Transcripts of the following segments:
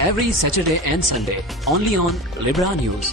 every Saturday and Sunday, only on Libra News.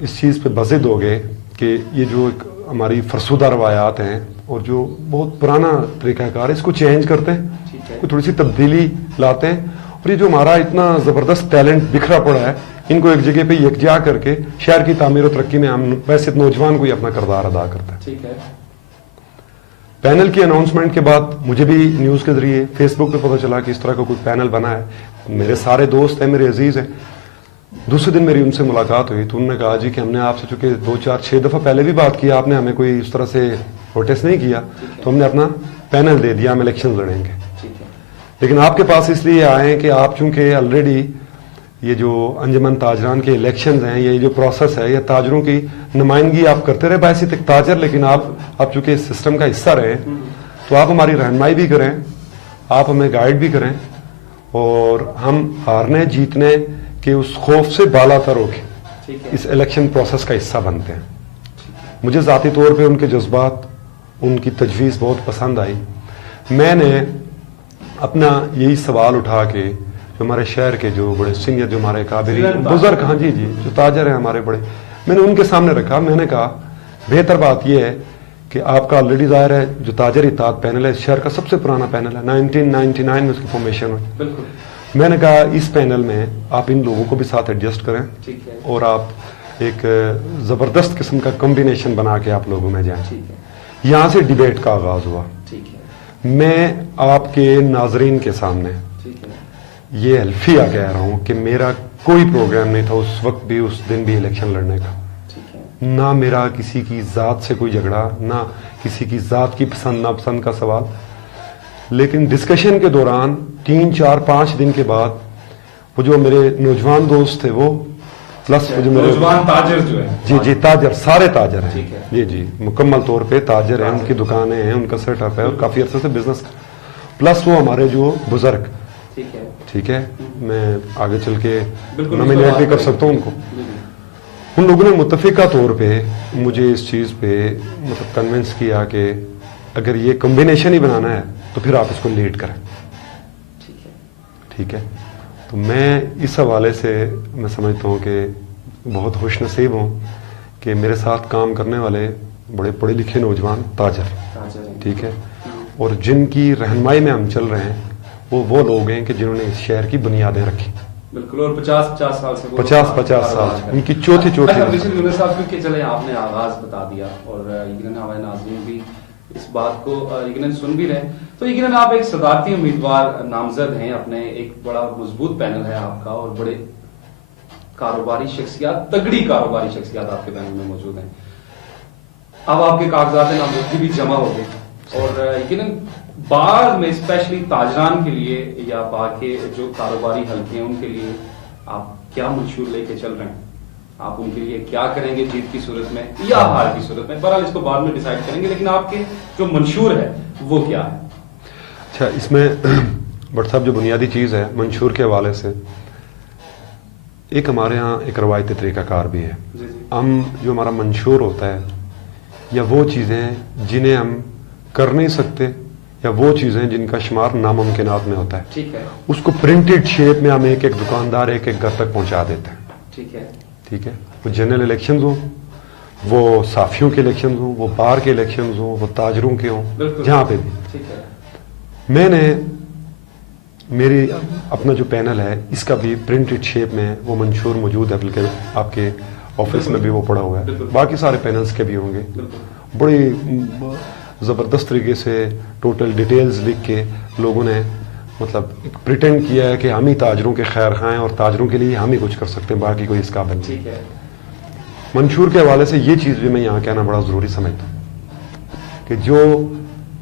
اس چیز پہ بزد ہو گئے کہ یہ جو ایک ہماری فرسودہ روایات ہیں اور جو بہت پرانا طریقہ کار ہے اس کو چینج کرتے ہیں, کوئی تھوڑی سی تبدیلی لاتے ہیں, اور یہ جو ہمارا اتنا زبردست ٹیلنٹ بکھرا پڑا ہے ان کو ایک جگہ پہ یکجا کر کے شہر کی تعمیر و ترقی میں ہم ویسے نوجوان کو ہی اپنا کردار ادا کرتا ہے. ٹھیک ہے. پینل کی اناؤنسمنٹ کے بعد مجھے بھی نیوز کے ذریعے فیس بک پہ پتہ چلا کہ اس طرح کا کوئی پینل بنا ہے. میرے سارے دوست ہیں, میرے عزیز ہیں. دوسرے دن میری ان سے ملاقات ہوئی تو انہوں نے کہا جی کہ ہم نے آپ سے چونکہ 2 4 6 دفعہ پہلے بھی بات کی, آپ نے ہمیں کوئی اس طرح سے نوٹس نہیں کیا, تو ہم نے اپنا پینل دے دیا, ہم الیکشن لڑیں گے. لیکن آپ کے پاس اس لیے آئے ہیں کہ آپ چونکہ آلریڈی یہ جو انجمن تاجران کے الیکشنز ہیں, یہ جو پروسیس ہے, یہ تاجروں کی نمائندگی آپ کرتے رہے باعث ایک تاجر, لیکن آپ چونکہ اس سسٹم کا حصہ رہے تو آپ ہماری رہنمائی بھی کریں, آپ ہمیں گائیڈ بھی کریں, اور ہم ہارنے جیتنے کے اس خوف سے بالا تر ہو کے اس الیکشن پروسیس کا حصہ بنتے ہیں. مجھے ذاتی طور پہ ان کے جذبات, ان کی تجویز بہت پسند آئی. میں نے اپنا یہی سوال اٹھا کے جو ہمارے شہر کے جو بڑے سینئر, جو ہمارے قابلین بزرگ, ہاں جی جو تاجر ہیں ہمارے بڑے, میں نے ان کے سامنے رکھا. میں نے کہا بہتر بات یہ ہے کہ آپ کا آلریڈی ظاہر ہے جو تاجر اتحاد پینل ہے اس شہر کا سب سے پرانا پینل ہے, 1999 میں اس کی فارمیشن ہوئی. میں نے کہا اس پینل میں آپ ان لوگوں کو بھی ساتھ ایڈجسٹ کریں اور آپ ایک زبردست قسم کا کمبینیشن بنا کے آپ لوگوں میں جائیں. یہاں سے ڈیبیٹ کا آغاز ہوا. میں آپ کے ناظرین کے سامنے یہ الفیہ کہہ رہا ہوں کہ میرا کوئی پروگرام نہیں تھا اس وقت بھی, اس دن بھی الیکشن لڑنے کا. نہ میرا کسی کی ذات سے کوئی جھگڑا, نہ کسی کی ذات کی پسند ناپسند کا سوال. لیکن ڈسکشن کے دوران 3 4 5 دن کے بعد وہ جو میرے نوجوان دوست تھے وہ پلس وہ جو میرے نوجوان تاجر جو ہے, جی تاجر, سارے تاجر ہیں جی مکمل طور پہ تاجر ہیں, ان کی دکانیں ہیں, ان کا سیٹ اپ ہے اور کافی عرصے سے بزنس, پلس وہ ہمارے جو بزرگ, ٹھیک ہے, میں آگے چل کے نامینیٹ بھی کر سکتا ہوں ان کو. ان لوگوں نے متفقہ طور پہ مجھے اس چیز پہ مطلب کنونس کیا کہ اگر یہ کمبینیشن ہی بنانا ہے تو پھر آپ اس کو لیڈ کریں. ٹھیک ہے. تو میں اس حوالے سے میں سمجھتا ہوں کہ بہت خوش نصیب ہوں کہ میرے ساتھ کام کرنے والے بڑے پڑھے لکھے نوجوان تاجر, ٹھیک ہے, اور جن کی رہنمائی میں ہم چل رہے ہیں وہ لوگ ہیں کہ جنہوں نے اس شہر کی بنیادیں رکھی. بالکل, اور 50 سال سے 50 سال ان کی چوتھی صاحب, کیونکہ چلے آپ نے آغاز بتا دیا اور یقیناً ہمارے ناظرین بھی اس بات کو یقیناً سن بھی رہے, تو یقیناً آپ ایک صدارتی امیدوار نامزد ہیں, اپنے ایک بڑا مضبوط پینل ہے آپ کا, اور بڑے کاروباری شخصیات, تگڑی کاروباری شخصیات آپ کے پینل میں موجود ہیں. اب آپ کے کاغذات نامزدگی بھی جمع ہو گئے, اور یقیناً بعد میں اسپیشلی تاجران کے لیے یا باقی جو کاروباری حلقے ہیں ان کے لیے آپ کیا منشور لے کے چل رہے ہیں, آپ ان کے لیے کیا کریں گے جیت کی صورت میں یا ہار کی صورت میں؟ بہرحال اس کو بعد میں ڈیسائیڈ کریں گے, لیکن آپ کے جو منشور ہے وہ کیا ہے؟ اچھا, اس میں بٹ صاحب جو بنیادی چیز ہے منشور کے حوالے سے, ایک ہمارے ہاں ایک روایتی طریقہ کار بھی ہے. ہم جو ہمارا منشور ہوتا ہے یا وہ چیزیں جنہیں ہم کر نہیں سکتے یا وہ چیزیں جن کا شمار ناممکنات میں ہوتا ہے, ٹھیک ہے, اس کو پرنٹڈ شیپ میں ہم ایک دکاندار ایک گھر تک پہنچا دیتے ہیں. ٹھیک ہے, وہ جنرل الیکشنز ہوں, وہ صحافیوں کے الیکشنز ہوں, وہ بار کے الیکشنز ہوں, وہ تاجروں کے ہوں, جہاں پہ بھی. میں نے میری اپنا جو پینل ہے اس کا بھی پرنٹڈ شیپ میں وہ منشور موجود ہے, بلکہ آپ کے آفس میں بھی وہ پڑا ہوا ہے, باقی سارے پینلز کے بھی ہوں گے. بڑی زبردست طریقے سے ٹوٹل ڈیٹیلز لکھ کے لوگوں نے مطلب پریٹینڈ کیا ہے کہ ہم ہی تاجروں کے خیر خواہ ہیں اور تاجروں کے لیے ہم ہی کچھ کر سکتے ہیں, باقی کوئی اس قابل نہیں. منشور کے حوالے سے یہ چیز بھی میں یہاں کہنا بڑا ضروری سمجھتا ہوں کہ جو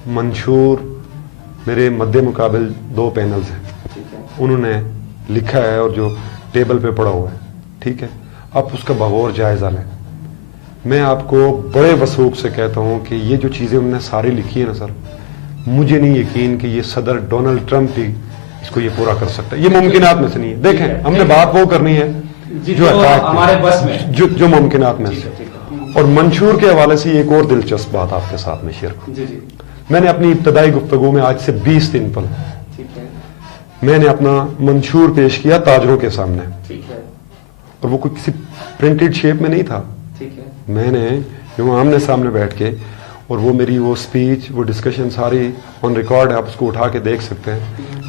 منشور میرے مد مقابل 2 پینلز ہیں انہوں نے لکھا ہے اور جو ٹیبل پہ پڑا ہوا ہے, ٹھیک ہے, آپ اس کا بغور جائزہ لیں. میں آپ کو بڑے وثوق سے کہتا ہوں کہ یہ جو چیزیں انہوں نے ساری لکھی ہیں نا سر, مجھے نہیں یقین کہ یہ صدر ڈونلڈ ٹرمپ بھی اس کو یہ پورا کر سکتا ہے. یہ ممکنات میں سے نہیں ہے. دیکھیں, ہم نے بات وہ کرنی ہے جو ہمارے بس میں جو ممکنات میں سے. اور منشور کے حوالے سے ایک اور دلچسپ بات آپ کے ساتھ میں شیئر کروں. میں نے اپنی ابتدائی گفتگو میں آج سے 20 دن پہلے میں نے اپنا منشور پیش کیا تاجروں کے سامنے, اور وہ کوئی کسی پرنٹڈ شیپ میں نہیں تھا. ٹھیک ہے. میں نے جو آمنے سامنے بیٹھ کے اور وہ میری وہ اسپیچ وہ ڈسکشن ساری آن ریکارڈ ہے, آپ اس کو اٹھا کے دیکھ سکتے ہیں.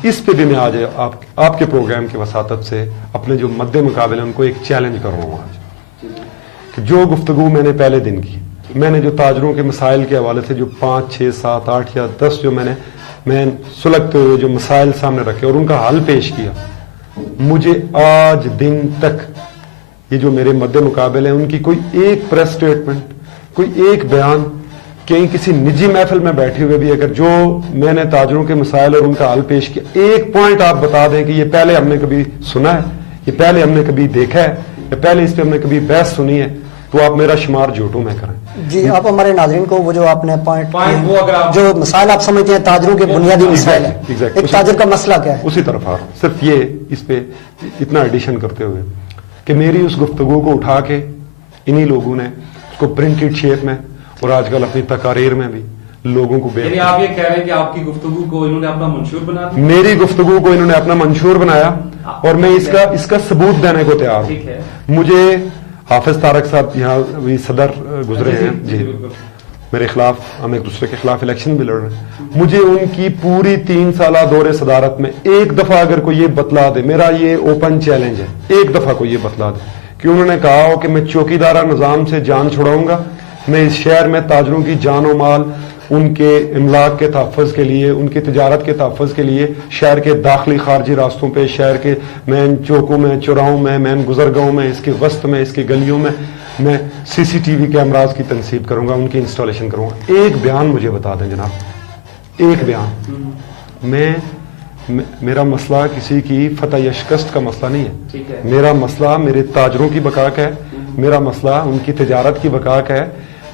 اس پہ بھی میں آج آپ کے پروگرام کی وساطت سے اپنے جو مد مقابل ہیں ان کو ایک چیلنج کر رہا ہوں آج, کہ جو گفتگو میں نے پہلے دن کی, میں نے جو تاجروں کے مسائل کے حوالے سے جو 5, 6, 7, 8 یا 10 جو میں سلگتے ہوئے جو مسائل سامنے رکھے اور ان کا حل پیش کیا, مجھے آج دن تک یہ جو میرے مد مقابل ہیں ان کی کوئی ایک پریس سٹیٹمنٹ, کوئی ایک بیان, کہیں کسی نجی محفل میں بیٹھے ہوئے بھی اگر جو میں نے تاجروں کے مسائل اور ان کا حل پیش کیا, ایک پوائنٹ آپ بتا دیں کہ یہ پہلے ہم نے کبھی سنا ہے, یہ پہلے ہم نے کبھی دیکھا ہے, یا پہلے اس پہ ہم نے کبھی بحث سنی ہے, تو آپ میرا شمار جھوٹوں میں کریں. جی آپ ہمارے ناظرین کو وہ جو آپ نے پوائنٹ وہ اگر آپ جو مسائل آپ سمجھتے ہیں تاجروں کے بنیادی مسائل ہیں, ایک تاجر کا مسئلہ کیا ہے, اسی طرف آ رہا ہوں. صرف یہ اس پہ اتنا ایڈیشن کرتے ہوئے کہ میری اس گفتگو کو اٹھا کے انہی لوگوں نے اس کو پرنٹڈ شیپ میں اور آج کل اپنی تقاریر میں بھی لوگوں کو یعنی آپ یہ کہہ رہے ہیں کہ آپ کی گفتگو کو انہوں نے اپنا منشور بنا دیا. میری گفتگو کو انہوں نے اپنا منشور بنایا اور میں اس کا ثبوت دینے کو تیار ہوں. مجھے حافظ طارق صاحب یہاں بھی صدر گزرے ہیں جی, میرے خلاف, ہم ایک دوسرے کے خلاف الیکشن بھی لڑ رہے ہیں. مجھے ان کی پوری 3 سالہ دور صدارت میں ایک دفعہ اگر کوئی یہ بتلا دے, میرا یہ اوپن چیلنج ہے, ایک دفعہ کوئی یہ بتلا دے کہ انہوں نے کہا ہو کہ میں چوکیدارہ نظام سے جان چھڑاؤں گا, میں اس شہر میں تاجروں کی جان و مال, ان کے املاک کے تحفظ کے لیے, ان کی تجارت کے تحفظ کے لیے شہر کے داخلی خارجی راستوں پہ, شہر کے مین چوکوں میں, چوراہوں میں, مین گزرگاہوں میں, اس کے وسط میں, اس کے گلیوں میں سی سی ٹی وی کیمراز کی تنصیب کروں گا, ان کی انسٹالیشن کروں گا. ایک بیان مجھے بتا دیں جناب, ایک بیان. میرا مسئلہ کسی کی فتح یا شکست کا مسئلہ نہیں ہے, میرا مسئلہ میرے تاجروں کی بقا کا ہے, میرا مسئلہ ان کی تجارت کی بقا کا ہے.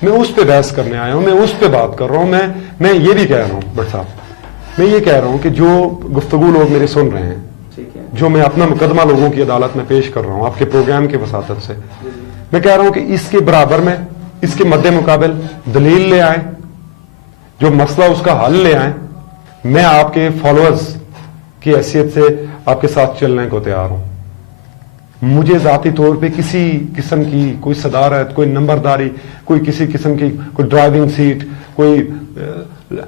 میں اس پہ بحث کرنے آیا ہوں, میں اس پہ بات کر رہا ہوں. میں یہ بھی کہہ رہا ہوں بٹ صاحب, میں یہ کہہ رہا ہوں کہ جو گفتگو لوگ میرے سن رہے ہیں, جو میں اپنا مقدمہ لوگوں کی عدالت میں پیش کر رہا ہوں آپ کے پروگرام کی وساطت سے, میں کہہ رہا ہوں کہ اس کے برابر میں, اس کے مد مقابل دلیل لے آئیں, جو مسئلہ اس کا حل لے آئیں. میں آپ کے فالوورز کی حیثیت سے آپ کے ساتھ چلنے کو تیار ہوں. مجھے ذاتی طور پہ کسی قسم کی کوئی صدارت, کوئی نمبرداری, کوئی کسی قسم کی کوئی ڈرائیونگ سیٹ, کوئی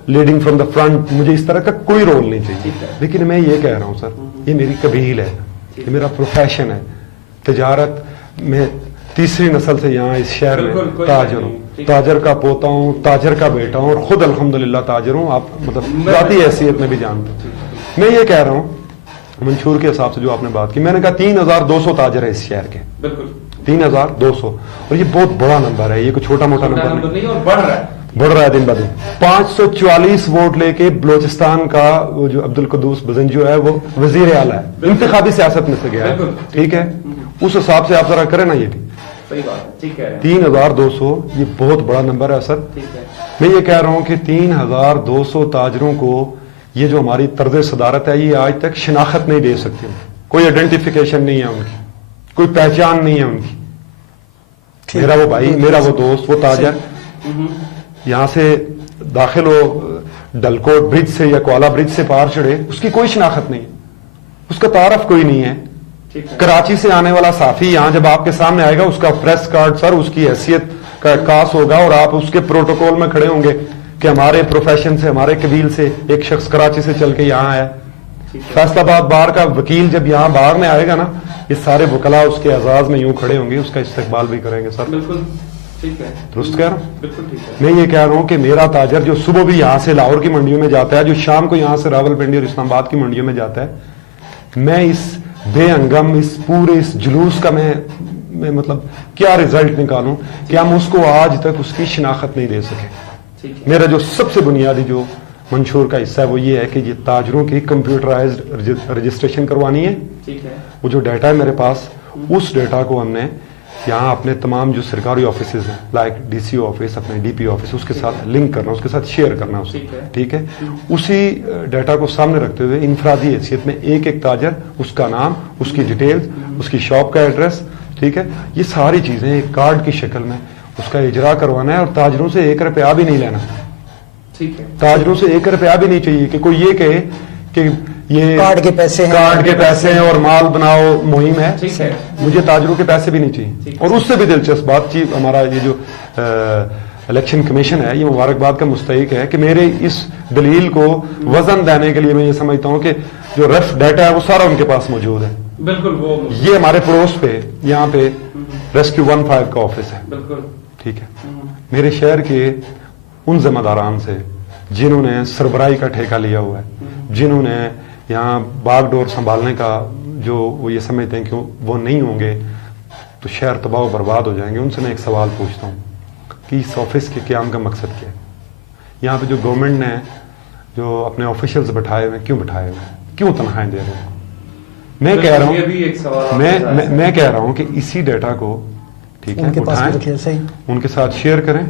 لیڈنگ فرام دا فرنٹ, مجھے اس طرح کا کوئی رول نہیں چاہیے. لیکن میں یہ کہہ رہا ہوں سر, یہ میری قبیل ہے, یہ میرا پروفیشن ہے. تجارت میں تیسری نسل سے یہاں اس شہر میں تاجر ہوں, تاجر کا پوتا ہوں, تاجر کا بیٹا ہوں, اور خود الحمدللہ تاجر ہوں. آپ مطلب ذاتی حیثیت میں بھی جانتے ہیں. میں یہ کہہ رہا ہوں منشور کے حساب سے جو آپ نے بات کی, میں نے کہا 3200 تاجر ہے اس شہر کے, 3200, اور یہ بہت بڑا نمبر ہے, یہ کوئی چھوٹا موٹا نمبر نہیں, اور بڑھ رہا ہے دن بہ دن. 544 ووٹ لے کے بلوچستان کا وہ جو عبد القدوس بزنجو ہے وہ وزیر اعلیٰ ہے, انتخابی سیاست میں سے گیا ہے. ٹھیک ہے, اس حساب سے آپ ذرا کریں نا, یہ بھی 3200 یہ بہت بڑا نمبر ہے سر. میں یہ کہہ رہا ہوں کہ 3200 تاجروں کو یہ جو ہماری طرز صدارت ہے یہ آج تک شناخت نہیں دے سکتی, کوئی آئیڈینٹیفیکیشن نہیں ہے ان کی, کوئی پہچان نہیں ہے ان کی. میرا وہ بھائی, میرا وہ دوست, وہ تاجر یہاں سے داخل ہو ڈلکوٹ برج سے یا کوالہ برج سے پار چڑھے, اس کی کوئی شناخت نہیں ہے, اس کا تعارف کوئی نہیں ہے. کراچی سے آنے والا صحافی یہاں جب آپ کے سامنے آئے گا, اس کا پریس کارڈ سر اس کی حیثیت کا اعکاس ہوگا, اور آپ اس کے پروٹوکول میں کھڑے ہوں گے کہ ہمارے پروفیشن سے, ہمارے قبیل سے ایک شخص کراچی سے چل کے یہاں آیا. فیصل آباد بار کا وکیل جب یہاں بار میں آئے گا نا, یہ سارے وکلا اس کے اعزاز میں یوں کھڑے ہوں گے, اس کا استقبال بھی کریں گے سر. بالکل درست کہہ رہا ہوں. میں یہ کہہ رہا ہوں کہ میرا تاجر جو صبح بھی یہاں سے لاہور کی منڈیوں میں جاتا ہے, جو شام کو یہاں سے راولپنڈی اور اسلام آباد کی منڈیوں میں جاتا ہے, میں اس بے انگم, اس پورے اس جلوس کا میں مطلب کیا رزلٹ نکالوں کہ ہم اس کو آج تک اس کی شناخت نہیں دے سکے. میرا جو سب سے بنیادی جو منشور کا حصہ ہے وہ یہ ہے کہ یہ تاجروں کی کمپیوٹرائزڈ رجسٹریشن کروانی ہے. وہ جو ڈیٹا ہے میرے پاس, اس ڈیٹا کو ہم نے یہاں اپنے تمام جو سرکاری آفیسز ہیں like D C O office, اپنے ڈی پی آفس, اس کے ساتھ لنک کرنا, اس کے ساتھ شیئر کرنا اسے. ٹھیک ہے, اسی ڈیٹا کو سامنے رکھتے ہوئے انفرادی حیثیت میں ایک ایک تاجر, اس کا نام, اس کی ڈیٹیلز, اس کی شاپ کا ایڈریس, ٹھیک ہے, یہ ساری چیزیں ایک کارڈ کی شکل میں اس کا اجرا کروانا ہے. اور تاجروں سے 1 روپیہ بھی نہیں لینا, تاجروں سے 1 روپیہ بھی نہیں چاہیے کہ کوئی یہ کہے کہ یہ کارڈ کے پیسے ہیں اور مال بناؤ مہم ہے. ٹھیک ہے. مجھے تاجروں کے پیسے بھی نہیں چاہیے. اور اس سے بھی دلچسپ بات چیف ہمارا یہ جو الیکشن کمیشن ہے یہ مبارکباد کا مستحق ہے کہ میرے اس دلیل کو وزن دینے کے لیے میں یہ سمجھتا ہوں کہ جو رف ڈیٹا ہے وہ سارا ان کے پاس موجود ہے. بالکل. وہ یہ ہمارے پڑوس پہ یہاں پہ ریسکیو 15 کا آفس ہے. بالکل ٹھیک ہے. میرے شہر کے ان ذمہ داران سے جنہوں نے سربراہی کا ٹھیکہ لیا ہوا ہے, جنہوں نے یہاں باغ ڈور سنبھالنے کا جو وہ یہ سمجھتے ہیں کہ وہ نہیں ہوں گے تو شہر تباہ و برباد ہو جائیں گے, ان سے میں ایک سوال پوچھتا ہوں کہ اس آفس کے قیام کا مقصد کیا ہے؟ یہاں پہ جو گورنمنٹ نے جو اپنے آفیشلز بٹھائے ہوئے کیوں بٹھائے ہوئے, کیوں تنخواہیں دے رہے ہیں؟ میں کہہ رہا ہوں کہ اسی ڈیٹا کو ٹھیک ہے اٹھائیں, ان کے ساتھ شیئر کریں.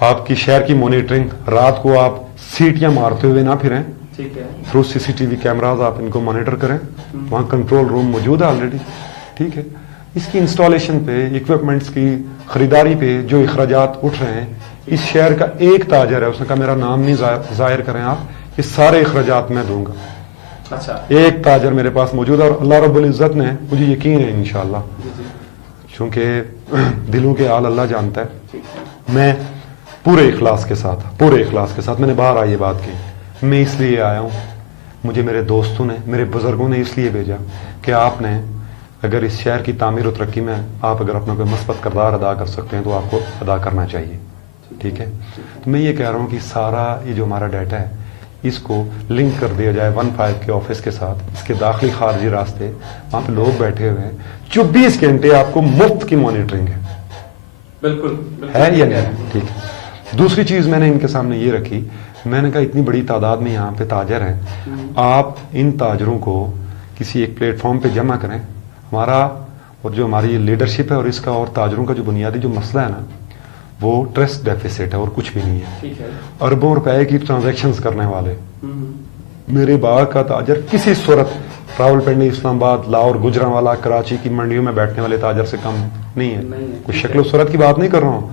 آپ کی شہر کی مانیٹرنگ, رات کو آپ سیٹیاں مارتے ہوئے نہ پھریں, تھرو CCTV کیمراز آپ ان کو مانیٹر کریں. وہاں کنٹرول روم موجود ہے آلریڈی. ٹھیک ہے. اس کی انسٹالیشن پہ, اکوپمنٹس کی خریداری پہ جو اخراجات اٹھ رہے ہیں, اس شہر کا ایک تاجر ہے, اس نے کہا میرا نام نہیں ظاہر کریں آپ, یہ سارے اخراجات میں دوں گا. اچھا. ایک تاجر میرے پاس موجود ہے اور اللہ رب العزت نے, مجھے یقین ہے انشاءاللہ, چونکہ دلوں کے حال اللہ جانتا ہے, میں پورے اخلاص کے ساتھ میں نے باہر آئی یہ بات کی, میں اس لیے آیا ہوں, مجھے میرے دوستوں نے, میرے بزرگوں نے اس لیے بھیجا کہ آپ نے اگر اس شہر کی تعمیر و ترقی میں آپ اگر اپنا کوئی مثبت کردار ادا کر سکتے ہیں تو آپ کو ادا کرنا چاہیے. ٹھیک ہے. تو میں یہ کہہ رہا ہوں کہ سارا یہ جو ہمارا ڈیٹا ہے اس کو لنک کر دیا جائے 15 کے آفس کے ساتھ, اس کے داخلی خارجی راستے, وہاں پہ لوگ بیٹھے ہوئے ہیں, 24 گھنٹے آپ کو مفت کی مانیٹرنگ ہے. بالکل ہے یا نہیں؟ ٹھیک ہے. دوسری چیز میں نے ان کے سامنے یہ رکھی, میں نے کہا اتنی بڑی تعداد میں یہاں پہ تاجر ہیں, آپ ان تاجروں کو کسی ایک پلیٹ فارم پہ جمع کریں. ہمارا اور جو ہماری لیڈرشپ ہے اور اس کا اور تاجروں کا جو بنیادی جو مسئلہ ہے نا وہ ٹرسٹ ڈیفیسٹ ہے اور کچھ بھی نہیں ہے. اربوں روپے کی ٹرانزیکشنز کرنے والے. میرے باغ کا تاجر کسی صورت راولپنڈی, اسلام آباد, لاہور, گجرانوالا, کراچی کی منڈیوں میں بیٹھنے والے تاجر سے کم نہیں ہے. کوئی شکل و صورت کی بات نہیں کر رہا ہوں,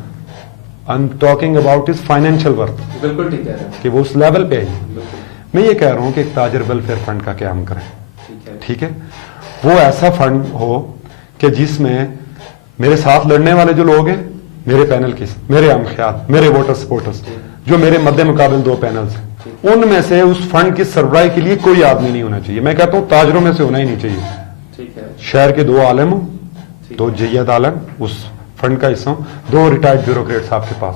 I'm talking about his financial worth. بالکل ٹھیک ہے کہ وہ اس لیول پہ ہے. میں یہ کہہ رہا ہوں کہ ایک تاجر ویلفیئر فنڈ کا قیام کریں. ٹھیک ہے. وہ ایسا فنڈ ہو کہ جس میں میرے ساتھ لڑنے والے جو لوگ ہیں, میرے پینل کے, میرے ہم خیال, میرے ووٹر سپورٹرز, جو میرے مد مقابل 2 پینلز ہیں, ان میں سے اس فنڈ کی سربراہی کے لیے کوئی آدمی نہیں ہونا چاہیے. میں کہتا ہوں تاجروں میں سے ہونا ہی نہیں چاہیے. شہر کے 2 عالم ہوں, 2 جید عالم اس فنڈ کا حصہ ہوں, 2 ریٹائرڈ بیوروکریٹس آپ کے پاس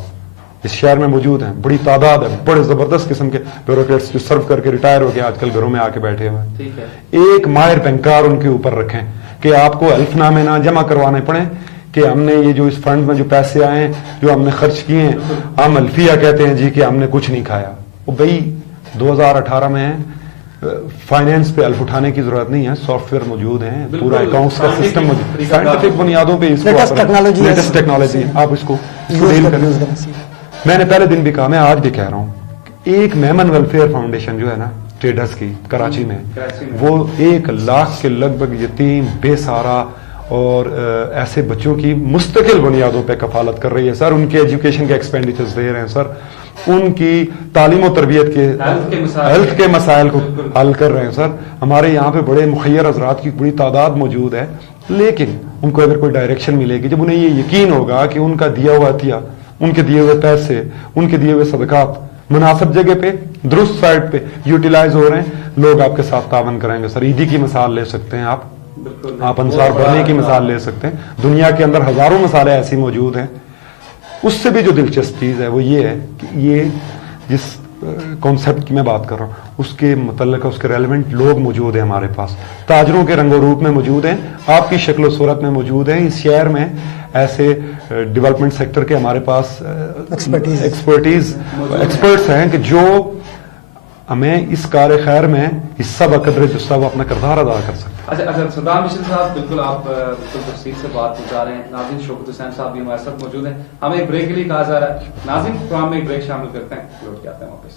اس شہر میں موجود ہیں. بڑی تعداد ہے, بڑے زبردست قسم کے بیوروکریٹس جو سرو کر کے ریٹائر ہو کے آج کل گھروں میں آ کے بیٹھے ہوئے ہیں. ایک ماہر بینکار ان کے اوپر رکھیں کہ آپ کو حلف نامے نہ جمع کروانے پڑیں کہ ہم نے یہ جو اس فنڈ میں جو پیسے آئے ہیں جو ہم نے خرچ کیے ہیں, ہم الفیہ کہتے ہیں جی کہ ہم نے کچھ نہیں کھایا. وہ بھائی 2018 میں فائنینس پہ الف اٹھانے کی ضرورت نہیں ہے, سافٹ ویئر موجود ہیں, پورا اکاؤنٹس کا سسٹم موجود, سائنٹیفک بنیادوں پہ اس کو لیٹسٹ ٹیکنالوجی آپ اس کو ڈیل کریں. میں نے پہلے دن بھی کہا, میں آج بھی کہہ رہا ہوں, ایک میمن ویلفیئر فاؤنڈیشن جو ہے نا ٹریڈرز کی کراچی میں, وہ 1 لاکھ کے لگ بھگ یتیم, بے سہارا اور ایسے بچوں کی مستقل بنیادوں پہ کفالت کر رہی ہے سر. ان کے ایجوکیشن کے ایکسپینڈیچرز دے رہے ہیں سر, ان کی تعلیم و تربیت کے ہیلتھ کے مسائل کو حل کر رہے ہیں سر. ہمارے یہاں پہ بڑے مخیر حضرات کی بڑی تعداد موجود ہے, لیکن ان کو اگر کوئی ڈائریکشن ملے گی, جب انہیں یہ یقین ہوگا کہ ان کا دیا ہوا عطیہ, ان کے دیے ہوئے پیسے, ان کے دیے ہوئے صدقات مناسب جگہ پہ درست سائٹ پہ یوٹیلائز ہو رہے ہیں, لوگ آپ کے ساتھ تعاون کریں گے سر. عیدی کی مثال لے سکتے ہیں آپ انصار بھرنے کی مثال لے سکتے ہیں, دنیا کے اندر ہزاروں مثالیں ایسی موجود ہیں. اس سے بھی جو دلچسپ چیز ہے وہ یہ ہے کہ یہ جس کانسیپٹ کی میں بات کر رہا ہوں اس کے متعلق اس کے ریلیونٹ لوگ موجود ہیں ہمارے پاس, تاجروں کے رنگ و روپ میں موجود ہیں, آپ کی شکل و صورت میں موجود ہیں. اس شہر میں ایسے ڈیولپمنٹ سیکٹر کے ہمارے پاس ایکسپرٹس ہیں کہ جو ہمیں اس کار خیر میں حصہ بقدر جس وہ اپنا کردار ادا کر سکتے ہیں. اچھا صدام مشن صاحب, بالکل آپ بالکل تفصیل سے بات بتا رہے ہیں. ناظرین, شوکت حسین صاحب بھی ہمارے ساتھ موجود ہیں. ہمیں ایک بریک کے لیے کہا جا رہا ہے. ناظرین, پروگرام میں ایک بریک شامل کرتے ہیں, لوٹ کے آتے ہیں واپس.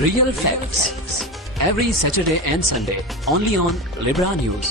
Real facts. Every Saturday and Sunday. Only on Libra News.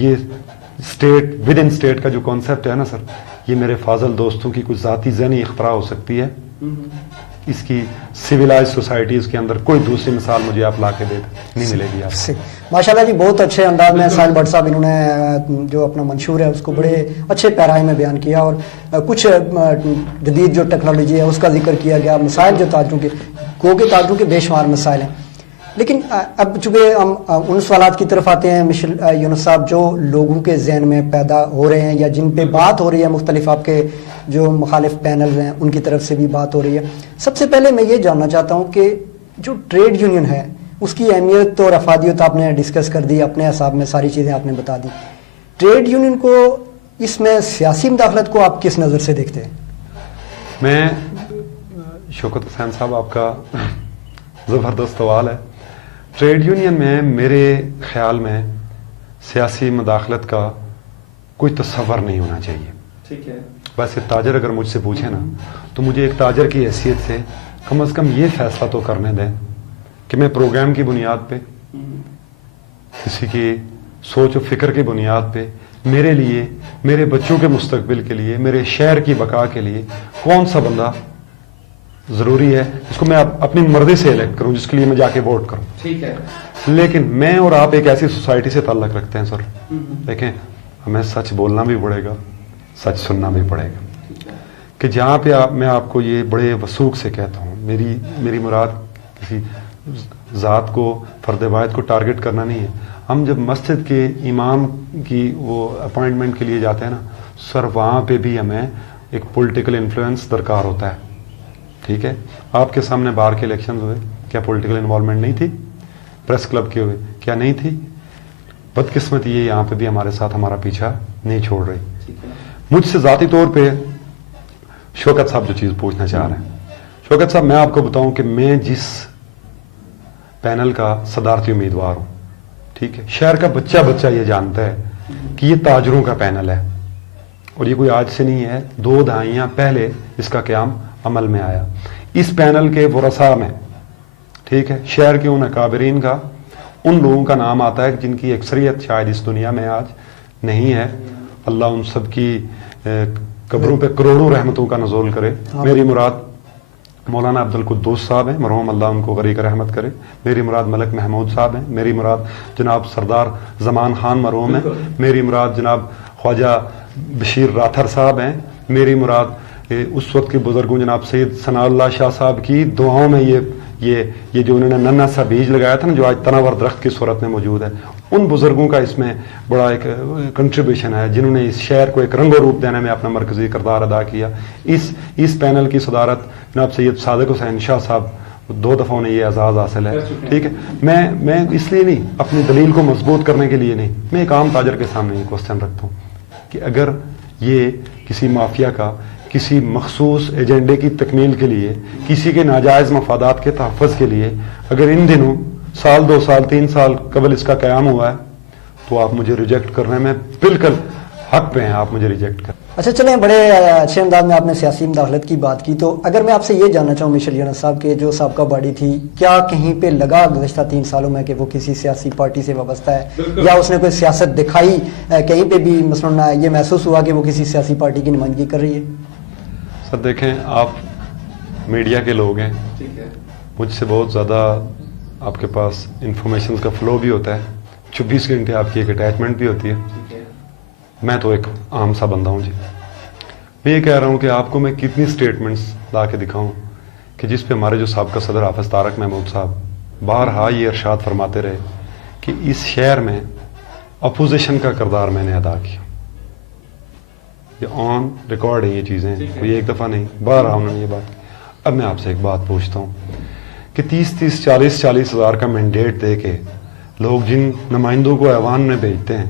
یہ اسٹیٹ ود ان اسٹیٹ کا جو کانسیپٹ ہے نا سر، یہ میرے فاضل دوستوں کی کچھ ذاتی ذہنی اختراع ہو سکتی ہے. اس کی سویلائز سوسائٹیز کے اندر کوئی دوسری مثال مجھے آپ لا کے دے نہیں ملے گی آپ. ماشاءاللہ جی، بہت اچھے انداز میں ساحل بٹ صاحب انہوں نے جو اپنا منشور ہے اس کو بڑے اچھے پیراہے میں بیان کیا، اور کچھ جدید جو ٹیکنالوجی ہے اس کا ذکر کیا گیا، مسائل جو تاجروں کے تاجروں کے بے شمار مسائل ہیں. لیکن اب چونکہ ہم ان سوالات کی طرف آتے ہیں مشل یونس صاحب جو لوگوں کے ذہن میں پیدا ہو رہے ہیں یا جن پہ بات ہو رہی ہے، مختلف آپ کے جو مخالف پینلز ہیں ان کی طرف سے بھی بات ہو رہی ہے. سب سے پہلے میں یہ جاننا چاہتا ہوں کہ جو ٹریڈ یونین ہے اس کی اہمیت اور افادیت آپ نے ڈسکس کر دی، اپنے حساب میں ساری چیزیں آپ نے بتا دی. ٹریڈ یونین کو اس میں سیاسی مداخلت کو آپ کس نظر سے دیکھتے ہیں؟ میں شوکت حسین صاحب، آپ کا زبردست سوال ہے. ٹریڈ یونین میں میرے خیال میں سیاسی مداخلت کا کوئی تصور نہیں ہونا چاہیے. ٹھیک ہے. ویسے تاجر اگر مجھ سے پوچھے نا تو مجھے ایک تاجر کی حیثیت سے کم از کم یہ فیصلہ تو کرنے دیں کہ میں پروگرام کی بنیاد پہ، کسی کی سوچ و فکر کی بنیاد پہ میرے لیے، میرے بچوں کے مستقبل کے لیے، میرے شہر کی بقا کے لیے کون سا بندہ ضروری ہے جس کو میں اپنی مرضی سے الیکٹ کروں، جس کے لیے میں جا کے ووٹ کروں. ٹھیک ہے. لیکن میں اور آپ ایک ایسی سوسائٹی سے تعلق رکھتے ہیں سر، دیکھیں ہمیں سچ بولنا بھی پڑے گا، سچ سننا بھی پڑے گا. کہ جہاں پہ میں آپ کو یہ بڑے وثوق سے کہتا ہوں، میری مراد کسی ذات کو، فرد واحد کو ٹارگٹ کرنا نہیں ہے. ہم جب مسجد کے امام کی وہ اپوائنٹمنٹ کے لیے جاتے ہیں نا سر، وہاں پہ بھی ہمیں ایک پولیٹیکل انفلوئنس درکار ہوتا ہے. ٹھیک ہے. آپ کے سامنے باہر کے الیکشن ہوئے، کیا پولیٹیکل انوالومنٹ نہیں تھی؟ پریس کلب کے ہوئے، کیا نہیں تھی؟ بدقسمتی یہ یہاں پہ بھی ہمارے ساتھ ہمارا پیچھا نہیں چھوڑ رہی. مجھ سے ذاتی طور پہ شوکت صاحب جو چیز پوچھنا چاہ رہے ہیں، شوکت صاحب میں آپ کو بتاؤں کہ میں جس پینل کا صدارتی امیدوار ہوں، ٹھیک ہے، شہر کا بچہ یہ جانتا ہے کہ یہ تاجروں کا پینل ہے، اور یہ کوئی آج سے نہیں ہے، 2 دہائیاں پہلے اس کا قیام عمل میں آیا. اس پینل کے ورثاء میں، ٹھیک ہے، شہر کے ان اکابرین کا، ان لوگوں کا نام آتا ہے جن کی اکثریت شاید اس دنیا میں آج نہیں ہے. اللہ ان سب کی قبروں پہ کروڑوں رحمتوں کا نزول کرے. میری مراد مولانا عبد القدوس صاحب ہیں مرحوم، اللہ ان کو غریق رحمت کرے. میری مراد ملک محمود صاحب ہیں. میری مراد جناب سردار زمان خان مرحوم ہیں. میری مراد جناب خواجہ بشیر راتھر صاحب ہیں. میری مراد اس وقت کے بزرگوں جناب سید ثناء اللہ شاہ صاحب کی دعاؤں میں یہ جو انہوں نے ننا سا بیج لگایا تھا نا، جو آج تناور درخت کی صورت میں موجود ہے، ان بزرگوں کا اس میں بڑا ایک کنٹریبیوشن ہے، جنہوں نے اس شہر کو ایک رنگ و روپ دینے میں اپنا مرکزی کردار ادا کیا. اس پینل کی صدارت جناب سید صادق حسین شاہ صاحب، 2 دفعوں نے یہ اعزاز حاصل ہے. ٹھیک ہے. میں اس لیے نہیں، اپنی دلیل کو مضبوط کرنے کے لیے نہیں، میں ایک عام تاجر کے سامنے یہ کوسچن رکھتا ہوں کہ اگر یہ کسی مافیا کا کسی مخصوص ایجنڈے کی تکمیل کے لیے، کسی کے ناجائز مفادات کے تحفظ کے لیے اگر ان دنوں 1 2 سال 3 سال قبل اس کا قیام ہوا ہے، تو آپ مجھے ریجیکٹ کرنے میں بالکل حق پہ ہیں. آپ مجھے ریجیکٹ کریں. اچھا چلیں، بڑے اچھے انداز میں آپ نے سیاسی مداخلت کی بات کی. تو اگر میں آپ سے یہ جاننا چاہوں مشل یونس صاحب کے جو سابقہ باڈی تھی، کیا کہیں پہ لگا گزشتہ 3 سالوں میں کہ وہ کسی سیاسی پارٹی سے وابستہ ہے، یا اس نے کوئی سیاست دکھائی؟ کہیں پہ بھی مثلا یہ محسوس ہوا کہ وہ کسی سیاسی پارٹی کی نمائندگی کر رہی ہے؟ سر دیکھیں، آپ میڈیا کے لوگ ہیں، مجھ سے بہت زیادہ آپ کے پاس انفارمیشن کا فلو بھی ہوتا ہے، 24 گھنٹے آپ کی ایک اٹیچمنٹ بھی ہوتی ہے. میں تو ایک عام سا بندہ ہوں جی. میں یہ کہہ رہا ہوں کہ آپ کو میں کتنی سٹیٹمنٹس لا کے دکھاؤں کہ جس پہ ہمارے جو سابقہ صدر حافظ طارق محمود صاحب بارہا یہ ارشاد فرماتے رہے کہ اس شہر میں اپوزیشن کا کردار میں نے ادا کیا. یہ آن ریکارڈ ہیں یہ چیزیں، کوئی ایک دفعہ نہیں، بارہا انہوں نے یہ بات کی. اب میں آپ سے ایک بات پوچھتا ہوں کہ 30 40 ہزار کا مینڈیٹ دے کے لوگ جن نمائندوں کو ایوان میں بھیجتے ہیں،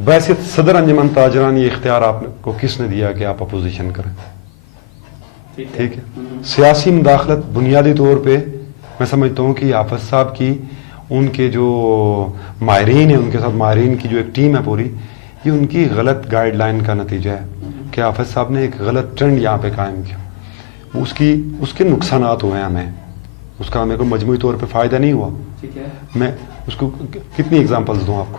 ویسے صدر انجمن تاجران یہ اختیار آپ کو کس نے دیا کہ آپ اپوزیشن کریں؟ ٹھیک ہے. سیاسی مداخلت بنیادی طور پہ میں سمجھتا ہوں کہ حافظ صاحب کی، ان کے جو ماہرین ہیں، ان کے ساتھ ماہرین کی جو ایک ٹیم ہے پوری، یہ ان کی غلط گائیڈ لائن کا نتیجہ ہے کہ حافظ صاحب نے ایک غلط ٹرینڈ یہاں پہ قائم کیا. اس کے نقصانات ہوئے ہیں، ہمیں اس کا ہمیں کوئی مجموعی طور پہ فائدہ نہیں ہوا. میں اس کو کتنی اگزامپلز دوں آپ کو؟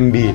MBA,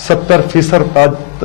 70%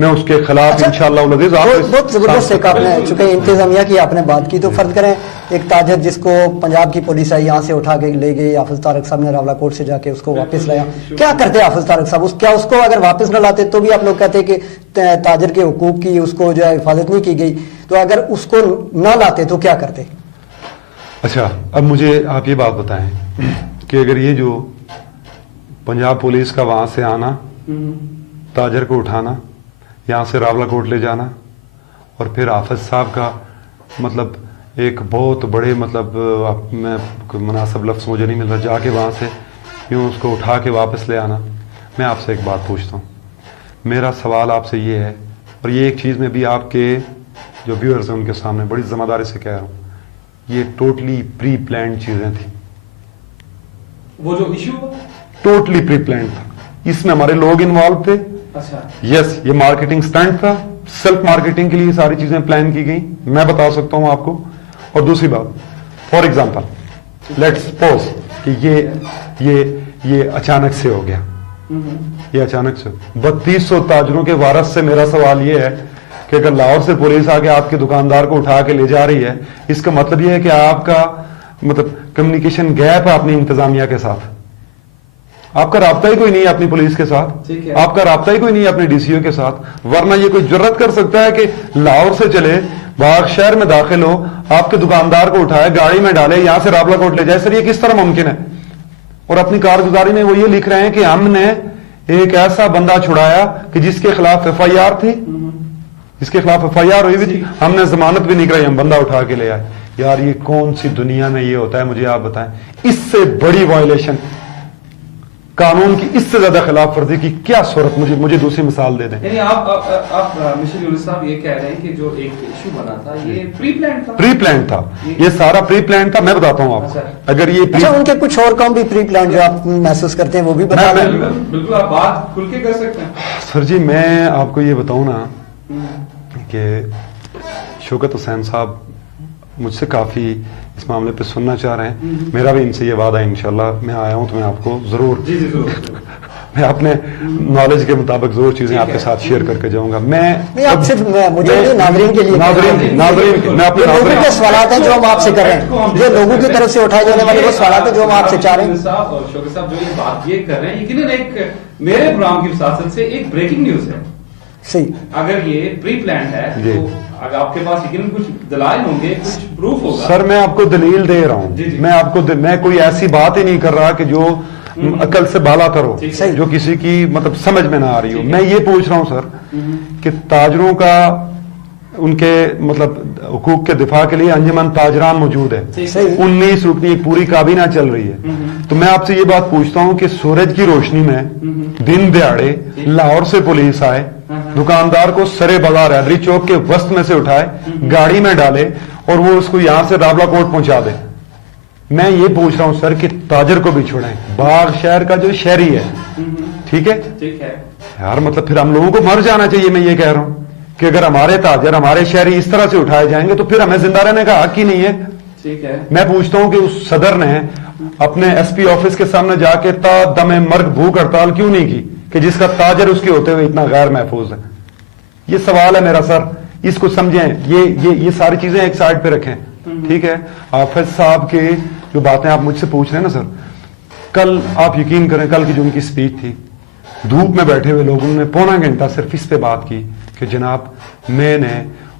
میں اس کے خلاف انشاءاللہ العزیز بہت زبردست ایک آپ نے چونکہ انتظامیہ کی آپ نے بات کی تو فرض کریں ایک تاجر جس کو پنجاب کی پولیس آئی یہاں سے اٹھا کے لے گئی, حافظ طارق صاحب نے راولہ کوٹ سے جا کے اس کو واپس لایا, کیا کرتے حافظ طارق صاحب؟ کیا اس کو اگر واپس نہ لاتے تو بھی آپ لوگ کہتے کہ تاجر کے حقوق کی اس کو جو ہے حفاظت نہیں کی گئی, تو اگر اس کو نہ لاتے تو کیا کرتے؟ اچھا اب مجھے آپ یہ بات بتائیں کہ اگر یہ جو پنجاب پولیس کا وہاں سے آنا, تاجر کو اٹھانا, یہاں سے راولہ کوٹ لے جانا, اور پھر حافظ صاحب کا مطلب ایک بہت بڑے مطلب میں مناسب لفظ مجھے نہیں مل رہا, جا کے وہاں سے یوں اس کو اٹھا کے واپس لے آنا, میں آپ سے ایک بات پوچھتا ہوں, میرا سوال آپ سے یہ ہے, اور یہ ایک چیز میں بھی آپ کے جو ویورز ہیں ان کے سامنے بڑی ذمہ داری سے کہہ رہا ہوں, یہ ٹوٹلی پری پلانڈ چیزیں تھیں. وہ جو ایشو ٹوٹلی پری پلانڈ تھا, اس میں ہمارے لوگ انوالو تھے. اچھا یس, یہ مارکیٹنگ سٹنٹ تھا, سیلف مارکیٹنگ کے لیے ساری چیزیں پلان کی گئی, میں بتا سکتا ہوں آپ کو. اور دوسری بات, فار ایگزامپل لیٹس سپوز کہ یہ اچانک سے ہو گیا, یہ اچانک سے 3200 تاجروں کے وارث سے میرا سوال یہ ہے کہ اگر لاہور سے پولیس آ کے آپ کے دکاندار کو اٹھا کے لے جا رہی ہے, اس کا مطلب یہ ہے کہ آپ کا مطلب کمیونیکیشن گیپ ہے اپنی انتظامیہ کے ساتھ, آپ کا رابطہ ہی کوئی نہیں ہے اپنی پولیس کے ساتھ, آپ کا رابطہ ہی کوئی نہیں ہے اپنے ڈی سی او کے ساتھ. ورنہ یہ کوئی جرت کر سکتا ہے کہ لاہور سے چلے, باغ شہر میں داخل ہو, آپ کے دکاندار کو اٹھائے, گاڑی میں ڈالے, یہاں سے راولہ کوٹ لے جائے؟ سر یہ کس طرح ممکن ہے؟ اور اپنی کارگزاری میں وہ یہ لکھ رہے ہیں کہ ہم نے ایک ایسا بندہ چھڑایا کہ جس کے خلاف ایف آئی آر تھی, جس کے خلاف ایف آئی آر ہوئی بھی تھی, ہم نے ضمانت بھی نہیں کرائی, ہم بندہ اٹھا کے لے آئے. یار یہ کون سی دنیا میں یہ ہوتا ہے, مجھے آپ بتائیں. اس سے بڑی وائلیشن, قانون کی اس سے زیادہ خلاف ورزی کی کیا صورت مجھے دوسری مثال دے دیں. یعنی آپ مسٹر یونس صاحب یہ کہہ رہے ہیں کہ جو ایک ایشو بنا تھا یہ پری پلانڈ تھا؟ پری پلانڈ تھا, یہ سارا پری پلانڈ تھا. میں بتاتا ہوں آپ کو, اگر یہ اچھا ان کے کچھ اور کام بھی پری پلانڈ جو آپ محسوس کرتے ہیں وہ بھی بتا دیں. بالکل آپ بات کھل کے کر سکتے ہیں. سر جی میں آپ کو یہ بتاؤں نا کہ شوکت حسین صاحب مجھ سے کافی اس معاملے پہ سننا چاہ رہے ہیں. میرا بھی ان سے یہ وعدہ ہے, انشاءاللہ میں آیا ہوں تو میں آپ کو ضرور میں اپنے نالج کے مطابق ضرور چیزیں آپ کے ساتھ شیئر کر کے جاؤں گا. میں آپ صرف مجھے ناظرین کے لیے ناظرین میں اپنے لوگوں کے سوالات ہیں جو ہم آپ سے کر رہے ہیں, جو لوگوں کی طرف سے اٹھائے جانے والے وہ سوالات ہیں جو ہم آپ سے چاہ رہے ہیں. شوکت صاحب جو یہ بات یہ کر رہے ہیں یقیناً ایک میرے پروگرام کی وساطت سے ایک بریکنگ نیوز ہے. صحیح, اگر یہ پری پلانڈ ہے تو اگر آپ کے پاس یقیناً کچھ دلائل ہوں گے, کچھ پروف ہوگا. سر میں آپ کو دلیل دے رہا ہوں, میں آپ کو میں کوئی ایسی بات ہی نہیں کر رہا کہ جو عقل سے بالا تر ہو, جو کسی کی مطلب سمجھ میں نہ آ رہی ہو. میں یہ پوچھ رہا ہوں سر کہ تاجروں کا ان کے مطلب حقوق کے دفاع کے لیے انجمن تاجران موجود ہے, 19 رکنی پوری کابینہ چل رہی ہے. تو میں آپ سے یہ بات پوچھتا ہوں کہ سورج کی روشنی میں دن دیہڑے لاہور سے پولیس آئے, دکاندار کو سرے بازار حیدری چوک کے وسط میں سے اٹھائے, گاڑی میں ڈالے اور وہ اس کو یہاں سے راولہ کوٹ پہنچا دے. میں یہ پوچھ رہا ہوں سر کہ تاجر کو بھی چھوڑیں, باغ شہر کا جو شہری ہے, ٹھیک ہے یار, مطلب پھر ہم لوگوں کو مر جانا چاہیے. میں یہ کہہ رہا ہوں کہ اگر ہمارے تاجر ہمارے شہری اس طرح سے اٹھائے جائیں گے تو پھر ہمیں زندہ رہنے کا حق ہی نہیں ہے. میں پوچھتا ہوں کہ اس صدر نے اپنے ایس پی آفس کے سامنے جا کے تا دم مرگ بھوک ہڑتال کیوں نہیں کی کہ جس کا تاجر اس کے ہوتے ہوئے اتنا غیر محفوظ ہے؟ یہ سوال ہے میرا سر, اس کو سمجھیں. یہ ساری چیزیں ایک سائڈ پہ رکھیں, ٹھیک ہے. حافظ صاحب کے جو باتیں آپ مجھ سے پوچھ رہے ہیں نا سر, کل آپ یقین کریں کل کی جو ان کی سپیچ تھی, دھوپ میں بیٹھے ہوئے لوگوں نے پونا گھنٹہ صرف اس پہ بات کی کہ جناب میں نے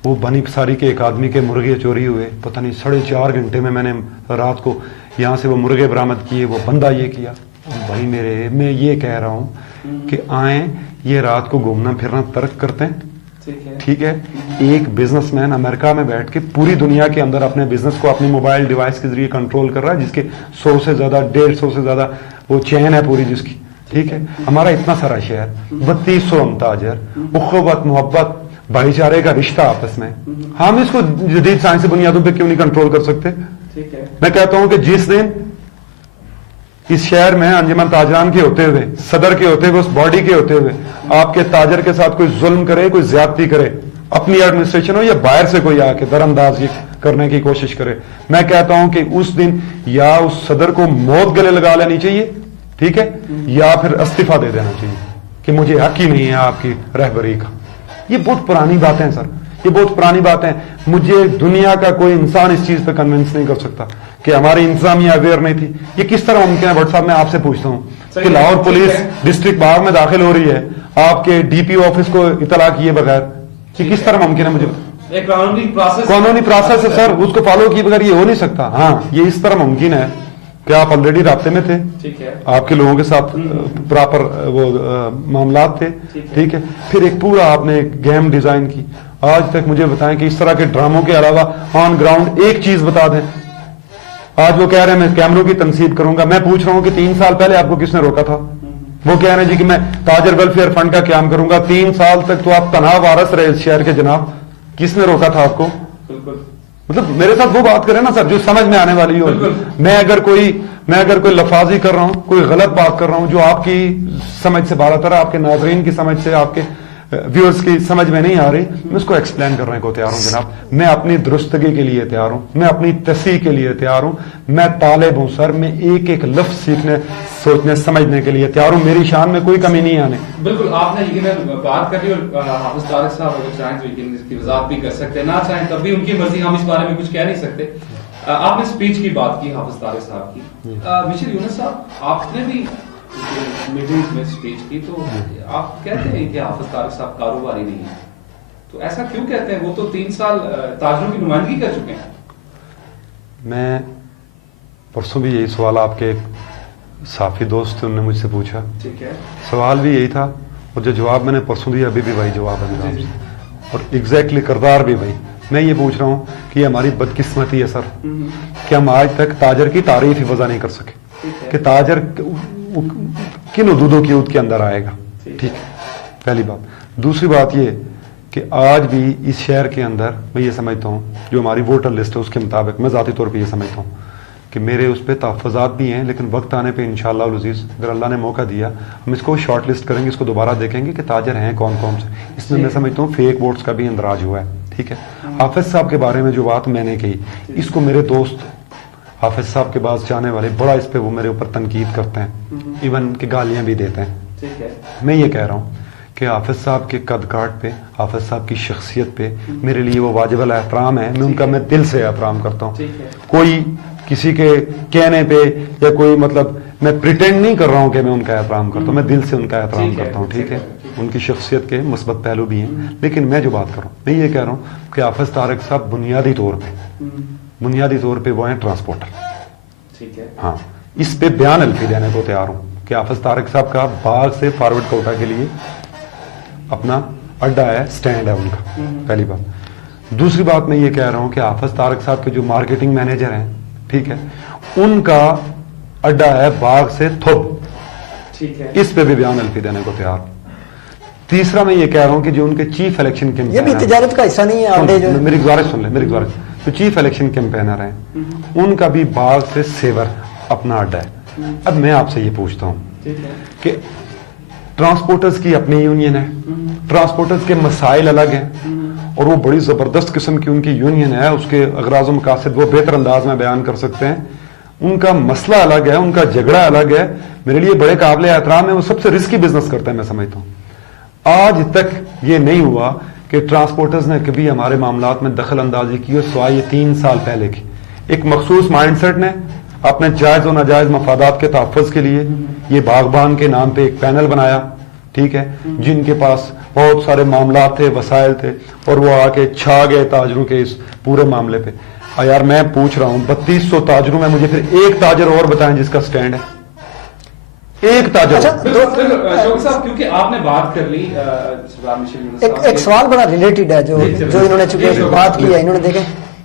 وہ بنی پساری کے ایک آدمی کے مرغے چوری ہوئے, پتہ نہیں 4.5 گھنٹے میں نے رات کو یہاں سے وہ مرغے برآمد کیے, وہ بندہ یہ کیا. بھائی میرے, میں یہ کہہ رہا ہوں کہ آئیں یہ رات کو گھومنا پھرنا ترک کرتے ہیں, ٹھیک ہے. ایک بزنس مین امریکہ میں بیٹھ کے پوری دنیا کے اندر اپنے بزنس کو اپنی موبائل ڈیوائس کے ذریعے کنٹرول کر رہا ہے, جس کے 100 سے زیادہ 150 سے زیادہ وہ چین ہے پوری جس کی, ٹھیک ہے. ہمارا اتنا سارا شہر, 3200 ہم تاجر, اخوت محبت بھائی چارے کا رشتہ آپس میں, ہم اس کو جدید سائنسی بنیادوں پہ کیوں نہیں کنٹرول کر سکتے؟ میں کہتا ہوں کہ جس دن اس شہر میں انجمن تاجران کے ہوتے ہوئے, صدر کے ہوتے ہوئے, اس باڈی کے ہوتے ہوئے آپ کے تاجر کے ساتھ کوئی ظلم کرے, کوئی زیادتی کرے, اپنی ایڈمنسٹریشن ہو یا باہر سے کوئی آ کے در انداز کرنے کی کوشش کرے, میں کہتا ہوں کہ اس دن یا اس صدر کو موت گلے لگا لینی چاہیے, ٹھیک ہے, یا پھر استعفیٰ دے دینا چاہیے کہ مجھے حق ہی نہیں ہے آپ کی رہبری کا. یہ بہت پرانی باتیں ہیں سر, یہ بہت پرانی باتیں ہیں. مجھے دنیا کا کوئی انسان اس چیز پہ کنونس نہیں کر سکتا کہ ہماری انتظامیہ اویئر نہیں تھی. یہ کس طرح ممکن ہے بٹ صاحب, میں آپ سے پوچھتا ہوں کہ لاہور پولیس ڈسٹرکٹ بار میں داخل ہو رہی ہے آپ کے ڈی پی او آفس کو اطلاع کیے بغیر, یہ کس طرح ممکن ہے؟ مجھے قانونی پروسیس ہے سر, اس کو فالو کیے بغیر یہ ہو نہیں سکتا. ہاں یہ اس طرح ممکن ہے کہ آپ آلریڈی رابطے میں تھے, آپ کے لوگوں کے ساتھ پراپر وہ معاملات تھے, ٹھیک ہے, پھر ایک پورا آپ نے گیم ڈیزائن کی. آج تک مجھے بتائیں کہ اس طرح کے ڈراموں کے علاوہ آن گراؤنڈ ایک چیز بتا دیں. آج وہ کہہ رہے ہیں میں کیمروں کی تنصیب کروں گا. میں پوچھ رہا ہوں کہ 3 سال پہلے آپ کو کس نے روکا تھا؟ وہ کہہ رہے ہیں جی کہ میں تاجر ویلفیئر فنڈ کا قیام کروں گا. 3 سال تک تو آپ تنہا وارث رہے اس شہر کے جناب. کس نے روکا تھا آپ کو؟ مطلب میرے ساتھ وہ بات کریں نا سر جو سمجھ میں آنے والی ہو. میں اگر کوئی لفاظی کر رہا ہوں, کوئی غلط بات کر رہا ہوں جو آپ کی سمجھ سے بالاتر ہے, آپ کے ناظرین کی سمجھ سے, آپ کے ویورز کی سمجھ میں نہیں آ رہی, میں اس کو ایکسپلین کرنے کو تیار ہوں جناب. میں اپنی درستگی کے لیے تیار ہوں, میں اپنی تصحیح کے لیے تیار ہوں, میں طالب ہوں سر. میں ایک ایک لفظ سیکھنے, سوچنے, سمجھنے کے لیے تیار ہوں. میری شان میں کوئی کمی نہیں آنے. بالکل آپ نے یہ بات کر لی, اور حافظ طارق صاحب اگر چاہیں تو اس کی وضاحت بھی کر سکتے ہیں, نہ چاہیں تب بھی ان کی مرضی, ہم اس بارے میں کچھ کہہ نہیں سکتے. آپ نے اسپیچ کی بات کی حافظ طارق صاحب کی. مشیر یونس صاحب آپ نے بھی میٹنگ میں اسپیچ کی, تو آپ کہتے ہیں کہ حافظ طارق صاحب کاروباری نہیں ہیں, تو ایسا کیوں کہتے ہیں؟ وہ تو 3 سال تاجروں کی نمائندگی کر چکے ہیں. میں پرسوں بھی یہی سوال آپ کے صحافی دوست تھے, انہوں نے مجھ سے پوچھا, ٹھیک ہے, سوال بھی یہی تھا, اور جو جواب میں نے پرسوں دیا ابھی بھی وہی جواب ہے, اور ایگزیکٹلی کردار بھی وہی. میں یہ پوچھ رہا ہوں کہ یہ ہماری بدقسمتی ہے سر کہ ہم آج تک تاجر کی تعریف ہی وضع نہیں کر سکے کہ تاجر کن حدود و قیود کے اندر آئے گا. ٹھیک ہے, پہلی بات. دوسری بات یہ کہ آج بھی اس شہر کے اندر میں یہ سمجھتا ہوں جو ہماری ووٹر لسٹ ہے اس کے مطابق, میں ذاتی طور پہ یہ سمجھتا ہوں کہ میرے اس پہ تحفظات بھی ہیں, لیکن وقت آنے پہ انشاءاللہ العزیز اگر اللہ نے موقع دیا ہم اس کو شارٹ لسٹ کریں گے, اس کو دوبارہ دیکھیں گے کہ تاجر ہیں کون کون سے. اس میں سمجھتا ہوں فیک ووٹس کا بھی اندراج ہوا ہے. ٹھیک ہے, حافظ صاحب کے بارے میں جو بات میں نے کہی, اس کو میرے دوست حافظ صاحب کے پاس جانے والے بڑا اس پہ وہ میرے اوپر تنقید کرتے ہیں, ایون کہ گالیاں بھی دیتے ہیں. میں یہ کہہ رہا ہوں کہ حافظ صاحب کے قد کاٹ پہ, حافظ صاحب کی شخصیت پہ میرے لیے وہ واجب الاحترام ہے. میں ان کا میں دل سے احترام کرتا ہوں. کوئی کسی کے کہنے پہ یا کوئی مطلب میں پریٹینڈ نہیں کر رہا ہوں کہ میں ان کا احترام کرتا ہوں, میں دل سے ان کا احترام کرتا ہوں. ٹھیک ہے, ان کی شخصیت کے مثبت پہلو بھی ہیں, لیکن میں جو بات کر رہا ہوں میں یہ کہہ رہا ہوں کہ حافظ طارق صاحب بنیادی طور پہ وہ ہیں ٹرانسپورٹر. ٹھیک ہے, ہاں, اس پہ بیان الفی دینے کو تیار ہوں کہ حافظ طارق صاحب کا باغ سے فارورڈ کوٹا کے لیے اپنا اڈا ہے, سٹینڈ ہے ان کا. پہلی بات. دوسری بات میں یہ کہہ رہا ہوں کہ حافظ طارق صاحب کے جو مارکیٹنگ مینیجر ہیں, ٹھیک ہے, ان کا اڈا ہے باغ سے تھوب. ٹھیک ہے, اس پہ بھی بیان الفی دینے کو تیار. تیسرا میں یہ کہہ رہا ہوں کہ جو ان کے چیف الیکشن کیمپینر, یہ بھی تجارت کا حصہ نہیں ہے, میری گزارش سن لیں, جو چیف الیکشن کیمپینر ہیں ان کا بھی باغ سے سیور اپنا اڈا ہے. اب میں آپ سے یہ پوچھتا ہوں کہ ٹرانسپورٹرز کی اپنی یونین ہے, ٹرانسپورٹرز کے مسائل الگ ہیں, اور وہ بڑی زبردست قسم کی ان کی یونین ہے, اس کے اغراض و مقاصد وہ بہتر انداز میں بیان کر سکتے ہیں. ان کا مسئلہ الگ ہے, ان کا جھگڑا الگ ہے. میرے لیے بڑے قابل احترام ہے, وہ سب سے رسکی بزنس کرتے ہیں میں سمجھتا ہوں. آج تک یہ نہیں ہوا کہ ٹرانسپورٹرز نے کبھی ہمارے معاملات میں دخل اندازی کی ہو سوائے یہ 3 سال پہلے کی. ایک مخصوص مائنڈ سیٹ نے اپنے جائز و ناجائز مفادات کے تحفظ کے لیے یہ باغبان کے نام پہ ایک پینل بنایا, ٹھیک ہے, جن کے پاس بہت سارے معاملات تھے, وسائل تھے, اور وہ آ کے چھا گئے تاجروں کے اس پورے معاملے پہ. یار میں پوچھ رہا ہوں 3200 تاجروں میں مجھے پھر ایک تاجر اور بتائیں جس کا سٹینڈ ہے, ایک تاجر. کیونکہ آپ نے بات کر لی, ایک سوال بڑا ریلیٹڈ ہے جو انہوں نے چونکہ بات کی ہے,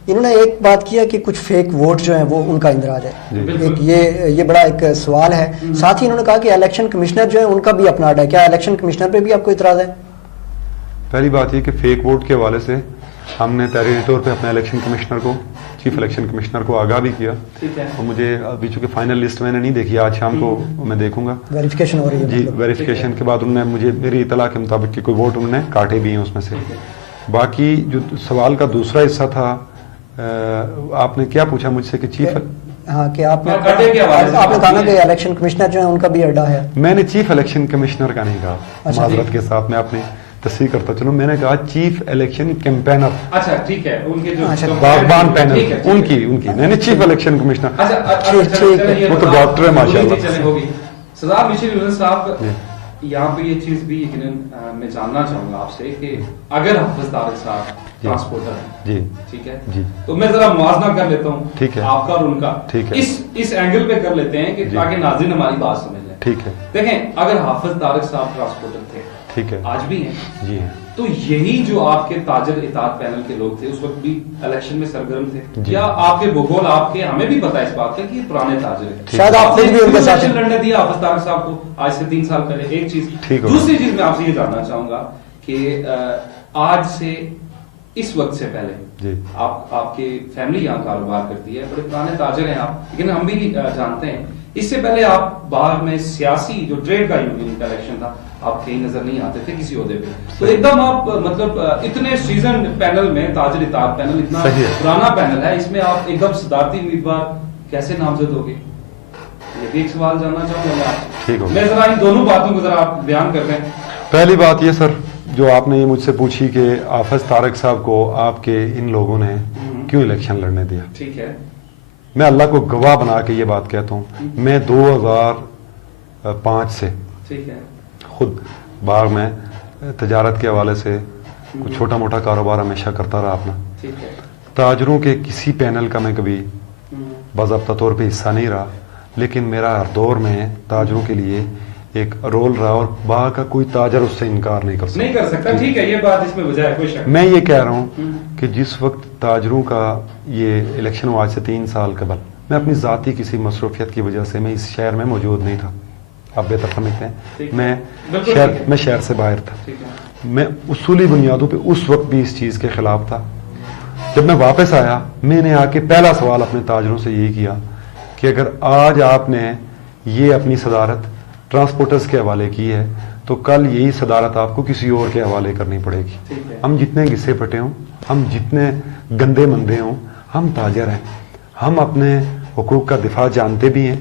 انہوں نے ایک بات کیا کہ کچھ فیک ووٹ جو ہیں وہ ان کا اندراج ہے. ایک یہ بڑا ایک سوال ہے. ساتھ ہی انہوں نے کہا کہ الیکشن کمشنر جو ہے ان کا بھی اپنا اڈا ہے. کیا الیکشن کمشنر پہ بھی آپ کو اعتراض ہے؟ پہلی بات یہ کہ فیک ووٹ کے حوالے سے ہم نے تحریری طور پہ اپنے الیکشن کمشنر کو, چیف الیکشن کمشنر کو آگاہ بھی کیا, اور مجھے ابھی چونکہ فائنل لسٹ میں نے نہیں دیکھی, آج شام کو میں دیکھوں گا, ویریفیکیشن ہو رہی ہے. جی, ویریفیکیشن کے بعد انہوں نے مجھے میری اطلاع کے مطابق کہ کوئی ووٹ انہوں نے کاٹے بھی ہیں اس میں سے. باقی جو سوال کا دوسرا حصہ تھا, آپ نے کیا پوچھا مجھ سے کہ چیف, ہاں کہ آپ نے کہا نا کہ الیکشن کمشنر جو ہے ان کا بھی اڈا ہے. میں نے چیف الیکشن کمشنر کا نہیں کہا, معذرت کے ساتھ میں اپنی تصحیح کرتا چلو، میں نے کہا چیف الیکشن کیمپینر. اچھا ٹھیک ہے، ان کے جو باغبان پینل ان کی نہیں چیف الیکشن کمشنر. وہ تو ڈاکٹر ہے ماشاء اللہ. سردار مشیل یونس صاحب، یہاں پہ یہ چیز بھی یقیناً میں جاننا چاہوں گا آپ سے کہ اگر حافظ طارق صاحب ٹرانسپورٹر ہیں، جی ٹھیک ہے جی، تو میں ذرا موازنہ کر لیتا ہوں، ٹھیک ہے، آپ کا اور ان کا، ٹھیک ہے، اس اینگل پہ کر لیتے ہیں کہ تاکہ ناظرین ہماری بات سمجھ لیں. ٹھیک ہے. دیکھیں، اگر حافظ طارق صاحب ٹرانسپورٹر تھے، ٹھیک ہے، آج بھی ہیں، جی ہیں، تو یہی جو آپ کے تاجر اطاعت پینل کے لوگ تھے اس وقت بھی الیکشن میں سرگرم تھے، یا آپ کے بھگول آپ کے، ہمیں بھی پتا ہے اس بات کا کہ یہ پرانے تاجر ہیں، شاید آپ خود بھی ان کے ساتھ الیکشن لڑنے دیا حافظ طارق صاحب کو آج سے 3 سال پہلے. ایک چیز. دوسری چیز میں آپ سے یہ جاننا چاہوں گا کہ آج سے اس وقت سے پہلے آپ کی فیملی یہاں کاروبار کرتی ہے، بڑے پرانے تاجر ہیں آپ، لیکن ہم بھی جانتے ہیں اس سے پہلے آپ باہر میں سیاسی جو ٹریڈ کا یونین کا الیکشن تھا آپ کہیں نظر نہیں آتے تھے کسی عہدے پہ، تو ایک دم آپ مطلب اتنے سیزن پینل میں تاجر اطاعت پینل اتنا پرانا پینل ہے، اس میں آپ ایک دم صدارتی امیدوار کیسے نامزد ہوگے؟ یہ بھی ایک سوال جاننا چاہوں گا. میں ذرا ان دونوں باتوں کو ذرا آپ بیان کر دیں. پہلی بات یہ سر جو آپ نے یہ مجھ سے پوچھی کہ حافظ طارق صاحب کو آپ کے ان لوگوں نے کیوں الیکشن لڑنے دیا. ٹھیک ہے. میں اللہ کو گواہ بنا کے یہ بات کہتا ہوں، میں 2005 سے ٹھیک ہے خود باغ میں تجارت کے حوالے سے کچھ چھوٹا موٹا کاروبار ہمیشہ کرتا رہا اپنا. ٹھیک ہے. تاجروں کے کسی پینل کا میں کبھی باضابطہ طور پہ حصہ نہیں رہا، لیکن میرا ہر دور میں تاجروں کے لیے ایک رول رہا اور باغ کا کوئی تاجر اس سے انکار نہیں کر سکتا. ٹھیک ہے، یہ بات اس میں وجہ ہے، کوئی شک. میں یہ کہہ رہا ہوں کہ جس وقت تاجروں کا یہ الیکشن ہوا آج سے 3 سال قبل، میں اپنی ذاتی کسی مصروفیت کی وجہ سے میں اس شہر میں موجود نہیں تھا، آپ بہتر سمجھتے ہیں، میں شہر سے باہر تھا. میں اصولی بنیادوں پہ اس وقت بھی اس چیز کے خلاف تھا. جب میں واپس آیا میں نے آ کے پہلا سوال اپنے تاجروں سے یہی کیا کہ اگر آج آپ نے یہ اپنی صدارت ٹرانسپورٹرز کے حوالے کی ہے تو کل یہی صدارت آپ کو کسی اور کے حوالے کرنی پڑے گی. ہم جتنے گھسے پٹے ہوں، ہم جتنے گندے مندے ہوں، ہم تاجر ہیں، ہم اپنے حقوق کا دفاع جانتے بھی ہیں،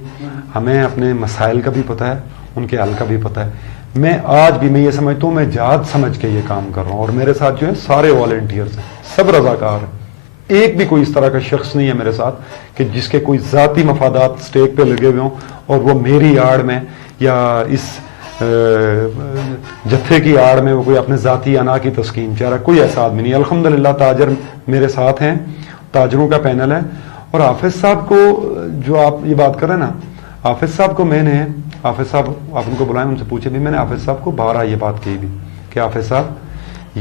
ہمیں اپنے مسائل کا بھی پتہ ہے، ان کے حل کا بھی پتہ ہے. میں آج بھی میں یہ سمجھتا ہوں میں جہاد سمجھ کے یہ کام کر رہا ہوں، اور میرے ساتھ جو ہے سارے والنٹیئرز ہیں، سب رضاکار ہیں. ایک بھی کوئی اس طرح کا شخص نہیں ہے میرے ساتھ کہ جس کے کوئی ذاتی مفادات سٹیک پہ لگے ہوئے ہوں اور وہ میری آڑ میں یا اس جتھے کی آڑ میں وہ کوئی اپنے ذاتی انا کی تسکین چاہ رہا. کوئی ایسا آدمی نہیں. الحمدللہ تاجر میرے ساتھ ہیں، تاجروں کا پینل ہے. اور حافظ صاحب کو جو آپ یہ بات کر رہے ہیں نا، حافظ صاحب کو میں نے، حافظ صاحب آپ ان کو بلائیں، ان سے پوچھے بھی، میں نے حافظ صاحب کو بارہا یہ بات کہی بھی کہ حافظ صاحب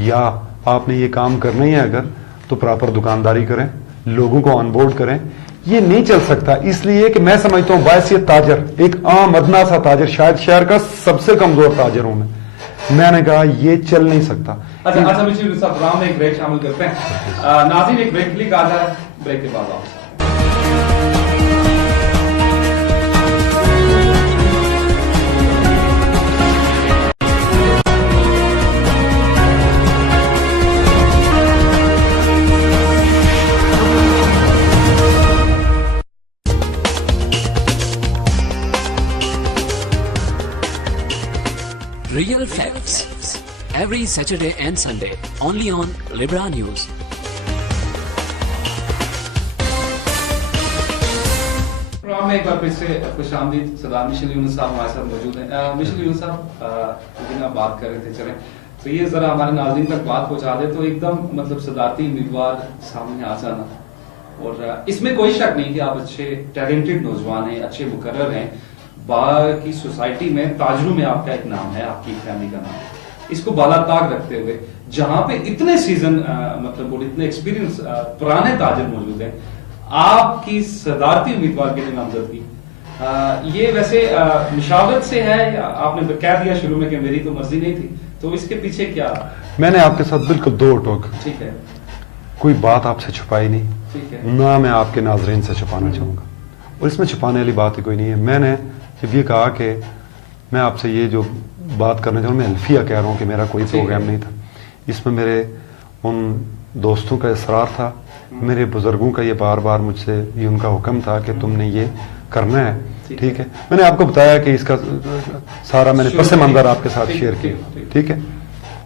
یا آپ نے یہ کام کرنا ہی ہے اگر تو پراپر دکانداری کریں، لوگوں کو آن بورڈ کریں. یہ نہیں چل سکتا، اس لیے کہ میں سمجھتا ہوں باعثیت تاجر، ایک عام ادنا سا تاجر، شاید شہر کا سب سے کمزور تاجر ہوں میں نے کہا یہ چل نہیں سکتا. اچھا مشیل صاحب، پروگرام میں ایک بریک شامل کرتے ہیں. ناظرین ایک بریک کے لیے کہا جائے، بریک کے بعد واپس. Real facts every Saturday and Sunday only on Libra News. Programme میں ایک بار پھر سے خوش آمدید. سردار مشیل یونس صاحب ہمارے ساتھ موجود ہیں. مشیل یونس صاحب، لیکن آپ بات کر رہے تھے، چلیں تو یہ ذرا ہمارے ناظرین تک بات پہنچا دے. تو ایک دم مطلب صدارتی امیدوار سامنے آ جانا، اور اس میں کوئی شک نہیں کہ آپ اچھے ٹیلنٹڈ نوجوان ہیں، اچھے مقرر ہیں. باغ کی سوسائٹی میں تاجروں میں آپ کا ایک نام ہے، آپ کی فیملی کا نام ہے. اس کو بالا طاق رکھتے ہوئے جہاں پہ اتنے سیزن مطلب اتنے ایکسپیرینس پرانے تاجر موجود ہیں، آپ کی صدارتی امیدوار کے لیے نامزد کی، یہ ویسے مشاورت سے ہے یا آپ نے کہہ دیا شروع میں کہ میری تو مرضی نہیں تھی، تو اس کے پیچھے کیا؟ میں نے آپ کے ساتھ بالکل دو ٹوک، ٹھیک ہے، کوئی بات آپ سے چھپائی نہیں، ٹھیک ہے، نہ میں آپ کے ناظرین سے چھپانا چاہوں گا، اور اس میں چھپانے والی بات ہی کوئی نہیں ہے. میں نے جب یہ کہا کہ میں آپ سے یہ جو بات کرنا چاہوں، میں الفیہ کہہ رہا ہوں کہ میرا کوئی پروگرام نہیں تھا، اس میں میرے ان دوستوں کا اصرار تھا، میرے بزرگوں کا یہ بار بار مجھ سے یہ ان کا حکم تھا کہ تم نے یہ کرنا ہے. ٹھیک ہے، میں نے آپ کو بتایا کہ اس کا سارا میں نے پس منظر آپ کے ساتھ شیئر کیا. ٹھیک ہے،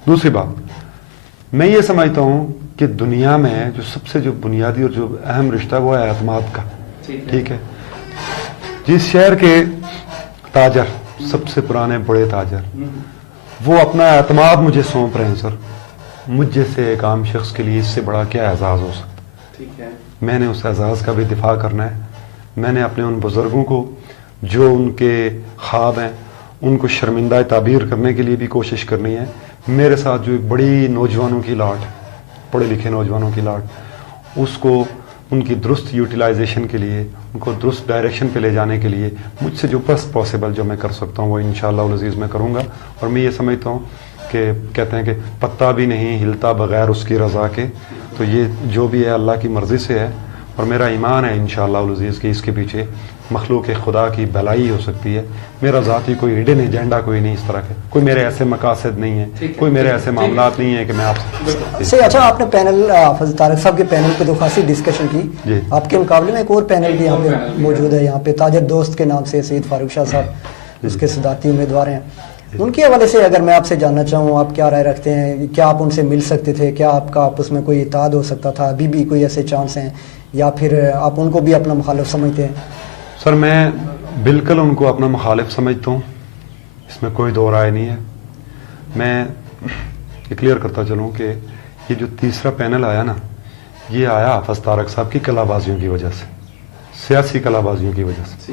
دوسری بات میں یہ سمجھتا ہوں کہ دنیا میں جو سب سے جو بنیادی اور جو اہم رشتہ وہ ہے اعتماد کا. ٹھیک ہے, جس شہر کے تاجر سب سے پرانے بڑے تاجر وہ اپنا اعتماد مجھے سونپ رہے ہیں سر, مجھ جیسے ایک عام شخص کے لیے اس سے بڑا کیا اعزاز ہو سکتا. ٹھیک ہے, میں نے اس اعزاز کا بھی دفاع کرنا ہے. میں نے اپنے ان بزرگوں کو جو ان کے خواب ہیں ان کو شرمندہ تعبیر کرنے کے لیے بھی کوشش کرنی ہے. میرے ساتھ جو ایک بڑی نوجوانوں کی لاٹ, پڑھے لکھے نوجوانوں کی لاٹ, اس کو ان کی درست یوٹیلائزیشن کے لیے, ان کو درست ڈائریکشن پہ لے جانے کے لیے مجھ سے جو بیسٹ پاسبل جو میں کر سکتا ہوں وہ انشاءاللہ العزیز میں کروں گا. اور میں یہ سمجھتا ہوں کہ کہتے ہیں کہ پتا بھی نہیں ہلتا بغیر اس کی رضا کے, تو یہ جو بھی ہے اللہ کی مرضی سے ہے. اور میرا ایمان ہے انشاءاللہ العزیز کہ اس کے پیچھے مخلوق خدا کی بھلائی ہو سکتی ہے. میرا ذاتی کوئی ہڈن ایجنڈا کوئی نہیں اس طرح کے, کوئی میرے ایسے مقاصد نہیں ہے, کوئی میرے ایسے معاملات نہیں ہے کہ میں آپ سے. اچھا, آپ نے پینل حافظ طارق صاحب کے پینل پہ تو خاصی ڈسکشن کی, آپ کے مقابلے میں ایک اور پینل بھی یہاں پہ موجود ہے, یہاں پہ تاجر دوست کے نام سے سید فاروق شاہ صاحب اس کے صدارتی امیدوار ہیں. ان کے حوالے سے اگر میں آپ سے جاننا چاہوں, آپ کیا رائے رکھتے ہیں؟ کیا آپ ان سے مل سکتے تھے؟ کیا آپ کا آپس میں کوئی اتحاد ہو سکتا تھا؟ ابھی بھی کوئی ایسے چانس ہیں یا پھر آپ ان کو بھی اپنا مخالف سمجھتے ہیں؟ سر میں بالکل ان کو اپنا مخالف سمجھتا ہوں, اس میں کوئی دو رائے نہیں ہے. میں یہ کلیئر کرتا چلوں کہ یہ جو تیسرا پینل آیا نا, یہ آیا حافظ طارق صاحب کی کلا بازیوں کی وجہ سے, سیاسی کلا بازیوں کی وجہ سے.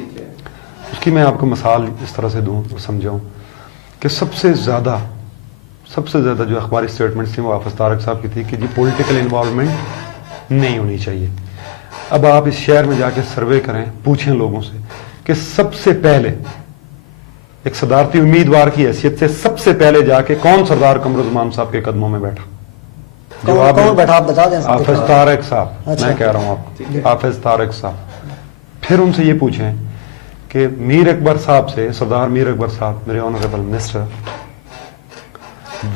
اس کی میں آپ کو مثال اس طرح سے دوں سمجھاؤں کہ سب سے زیادہ جو اخباری اسٹیٹمنٹس تھیں وہ حافظ طارق صاحب کی تھی کہ جی پولیٹیکل انوالومنٹ نہیں ہونی چاہیے. اب آپ اس شہر میں جا کے سروے کریں, پوچھیں لوگوں سے کہ سب سے پہلے ایک صدارتی امیدوار کی حیثیت سے سب سے پہلے جا کے کون سردار قمرالزمان صاحب کے قدموں میں بیٹھا؟ کون بیٹھا آپ بتا دیں. حافظ طارق صاحب. میں کہہ رہا ہوں آپ کو, حافظ طارق صاحب. پھر ان سے یہ پوچھیں کہ میر اکبر صاحب سے, سردار میر اکبر صاحب میرے آنریبل منسٹر,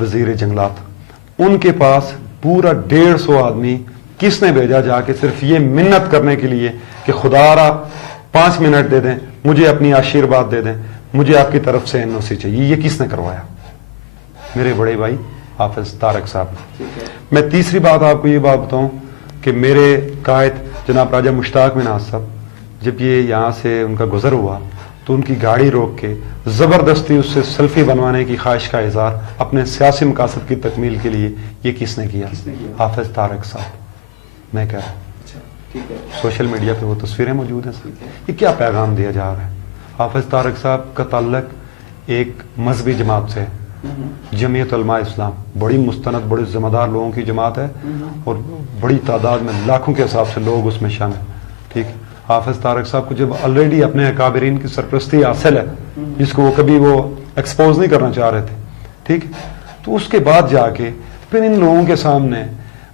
وزیر جنگلات, ان کے پاس پورا 150 آدمی کس نے بھیجا جا کے صرف یہ منت کرنے کے لیے کہ خدا را 5 منٹ دے دیں, مجھے اپنی آشیرواد دے دیں, مجھے آپ کی طرف سے NOC چاہیے. یہ کس نے کروایا؟ میرے بڑے بھائی حافظ طارق صاحب. میں تیسری بات آپ کو یہ بات بتاؤں کہ میرے قائد جناب راجہ مشتاق مناز صاحب جب یہ یہاں سے ان کا گزر ہوا تو ان کی گاڑی روک کے زبردستی اس سے سیلفی بنوانے کی خواہش کا اظہار اپنے سیاسی مقاصد کی تکمیل کے لیے یہ کس نے کیا؟ حافظ طارق صاحب. میں کہہ رہا ہوں سوشل میڈیا پہ وہ تصویریں موجود ہیں. یہ کیا پیغام دیا جا رہا ہے؟ حافظ طارق صاحب کا تعلق ایک مذہبی جماعت سے, جمعیت علماء اسلام, بڑی مستند بڑے ذمہ دار لوگوں کی جماعت ہے اور بڑی تعداد میں لاکھوں کے حساب سے لوگ اس میں شامل. ٹھیک ہے, حافظ طارق صاحب کو جب آلریڈی اپنے اکابرین کی سرپرستی حاصل ہے جس کو وہ کبھی وہ ایکسپوز نہیں کرنا چاہ رہے تھے, ٹھیک, تو اس کے بعد جا کے پھر ان لوگوں کے سامنے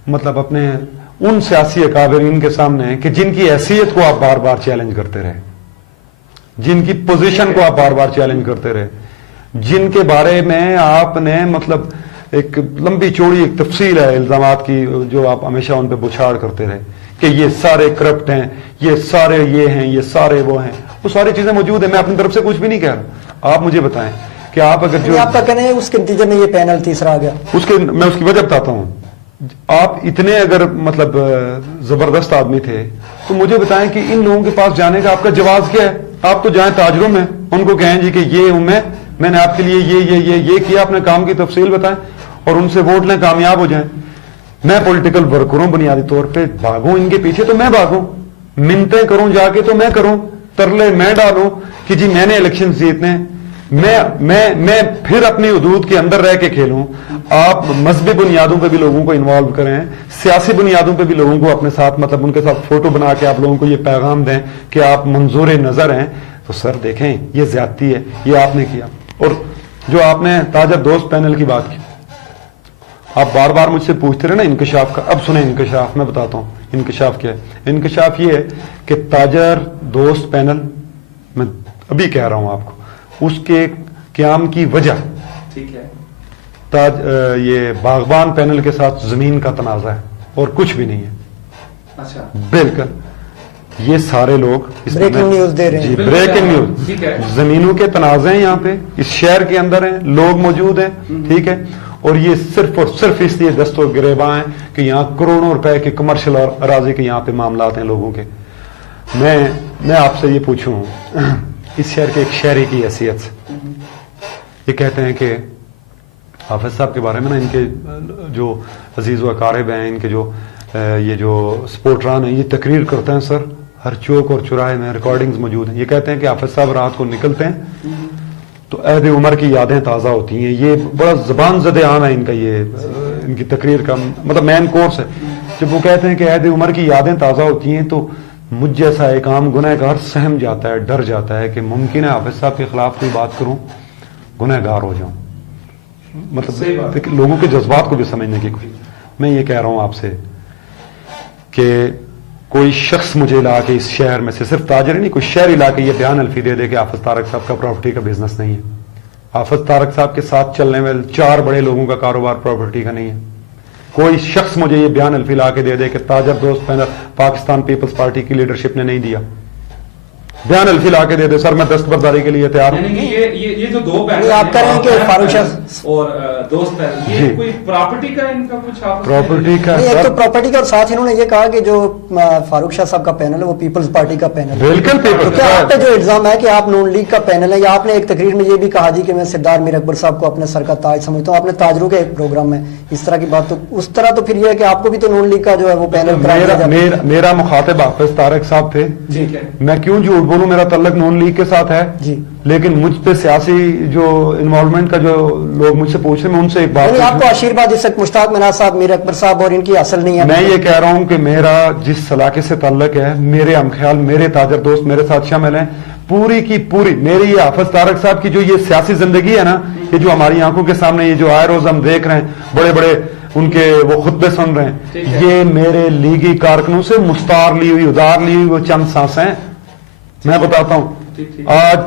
مطلب اپنے ان سیاسی اکابرین کے سامنے کہ جن کی حیثیت کو آپ بار بار چیلنج کرتے رہے, جن کی پوزیشن کو آپ بار بار چیلنج کرتے رہے, جن کے بارے میں آپ نے مطلب ایک لمبی چوڑی ایک تفصیل ہے الزامات کی جو آپ ہمیشہ ان پہ بچھاڑ کرتے رہے کہ یہ سارے کرپٹ ہیں, یہ سارے یہ ہیں, یہ سارے وہ ہیں, وہ ساری چیزیں موجود ہیں. میں اپنی طرف سے کچھ بھی نہیں کہہ رہا. آپ مجھے بتائیں کہ آپ اگر جو آپ کا کہنا ہے اس کے نتیجے میں یہ پینل تیسرا آ گیا, میں اس کی وجہ بتاتا ہوں. آپ اتنے اگر مطلب زبردست آدمی تھے تو مجھے بتائیں کہ ان لوگوں کے پاس جانے کا آپ کا جواز کیا ہے؟ آپ تو جائیں تاجروں میں, ان کو کہیں جی کہ یہ ہوں میں نے آپ کے لیے یہ کیا, اپنے کام کی تفصیل بتائیں اور ان سے ووٹ لیں, کامیاب ہو جائیں. میں پولیٹیکل ورکر ہوں, بنیادی طور پہ بھاگوں ان کے پیچھے تو میں بھاگوں, منتیں کروں جا کے تو میں کروں, ترلے میں ڈالوں کہ جی میں نے الیکشن جیتنے, میں پھر اپنی حدود کے اندر رہ کے کھیلوں. آپ مذہبی بنیادوں پہ بھی لوگوں کو انوالو کریں, سیاسی بنیادوں پہ بھی لوگوں کو اپنے ساتھ مطلب ان کے ساتھ فوٹو بنا کے آپ لوگوں کو یہ پیغام دیں کہ آپ منظور نظر ہیں. تو سر دیکھیں یہ زیادتی ہے, یہ آپ نے کیا. اور جو آپ نے تاجر دوست پینل کی بات کی, آپ بار بار مجھ سے پوچھتے رہے نا انکشاف کا. اب سنیں انکشاف, میں بتاتا ہوں انکشاف کیا ہے. انکشاف یہ ہے کہ تاجر دوست پینل, میں ابھی کہہ رہا ہوں آپ کو, اس کے قیام کی وجہ ٹھیک ہے یہ باغبان پینل کے ساتھ زمین کا تنازع ہے اور کچھ بھی نہیں ہے. اچھا, بالکل یہ سارے لوگ بریکنگ نیوز دے رہے ہیں. جی بریکنگ نیوز, زمینوں کے تنازع ہیں یہاں پہ, اس شہر کے اندر ہیں, لوگ موجود ہیں, ٹھیک ہے, اور یہ صرف اور صرف اس لیے دست و گریباں ہیں کہ یہاں کروڑوں روپے کے کمرشل اور اراضی کے یہاں پہ معاملات ہیں لوگوں کے. میں آپ سے یہ پوچھوں اس شہر کے ایک شہری کی حیثیت سے, یہ کہتے ہیں کہ حافظ صاحب کے بارے میں نا ان کے جو عزیز و اقارب ہیں, ان کے جو یہ جو سپورٹران ہیں, یہ تقریر کرتے ہیں سر, ہر چوک اور چوراہے میں ریکارڈنگز موجود ہیں. یہ کہتے ہیں کہ حافظ صاحب رات کو نکلتے ہیں تو عہد عمر کی یادیں تازہ ہوتی ہیں. یہ بڑا زبان زد عام ہے ان کا, یہ ان کی تقریر کا مطلب مین کورس ہے. جب وہ کہتے ہیں کہ عہد عمر کی یادیں تازہ ہوتی ہیں تو مجھ جیسا ایک عام گنہگار سہم جاتا ہے, ڈر جاتا ہے کہ ممکن ہے حافظ صاحب کے خلاف کوئی بات کروں گنہگار ہو جاؤں. مطلب لوگوں کے جذبات کو بھی سمجھنے کی کوئی. میں یہ کہہ رہا ہوں آپ سے کہ کوئی شخص مجھے لا کے اس شہر میں سے, صرف تاجر ہی نہیں, کوئی شہر لا کے یہ بیان الفی دے دے کہ حافظ طارق صاحب کا پراپرٹی کا بزنس نہیں ہے. حافظ طارق صاحب کے ساتھ چلنے والے 4 بڑے لوگوں کا کاروبار پراپرٹی کا نہیں ہے. کوئی شخص مجھے یہ بیان الفی لا کے دے دے کہ تاجر دوست پینل پاکستان پیپلز پارٹی کی لیڈرشپ نے نہیں دیا, بیان الفی لا کے دے دے, سر میں دستبرداری کے لیے تیار ہوں. یہ جو 2 پینل آپ کریں کہ فاروق شاہ اور دوست پینل, یہ کوئی پراپرٹی کا ان کا کچھ پراپرٹی کا ایک تو پراپرٹی کا, اور ساتھ انہوں نے یہ کہا کہ جو فاروق شاہ صاحب کا پینل ہے وہ پیپلز پارٹی کا پینل ہے. بالکل تو کیا آپ پہ جو الزام ہے کہ آپ نون لیگ کا پینل ہے, یا آپ نے ایک تقریر میں یہ بھی کہا جی کہ میں سردار میر اکبر صاحب کو اپنے سر کا تاج سمجھتا ہوں, آپ نے تاجروں کے ایک پروگرام میں اس طرح کی بات, تو اس طرح تو پھر یہ ہے کہ آپ کو بھی تو نون لیگ کا جو ہے وہ پینل. میرا مخاطب حافظ طارق صاحب تھے, میں کیوں جھوٹ بولوں, میرا تعلق نون لیگ کے ساتھ ہے جی, لیکن مجھ پہ سیاسی جو انوالومنٹ کا جو لوگ مجھ سے پوچھ رہے ہیں, میں ان سے ایک بات, آپ کو آشیرواد جس سے مشتاق مناز صاحب, میر اکبر صاحب اور ان کی اصل نہیں ہے. میں یہ کہہ رہا ہوں کہ میرا جس علاقے سے تعلق ہے, میرے ہم خیال میرے تاجر دوست میرے ساتھ شامل ہیں, پوری کی پوری میری یہ حافظ طارق صاحب کی جو یہ سیاسی زندگی ہے نا, یہ جو ہماری آنکھوں کے سامنے یہ جو آئے روز ہم دیکھ رہے ہیں, بڑے بڑے ان کے وہ خطبے سن رہے ہیں, یہ میرے لیگی کارکنوں سے مستعار لی ہوئی, ادار لی ہوئی وہ چند سانسیں ہیں. میں بتاتا ہوں, آج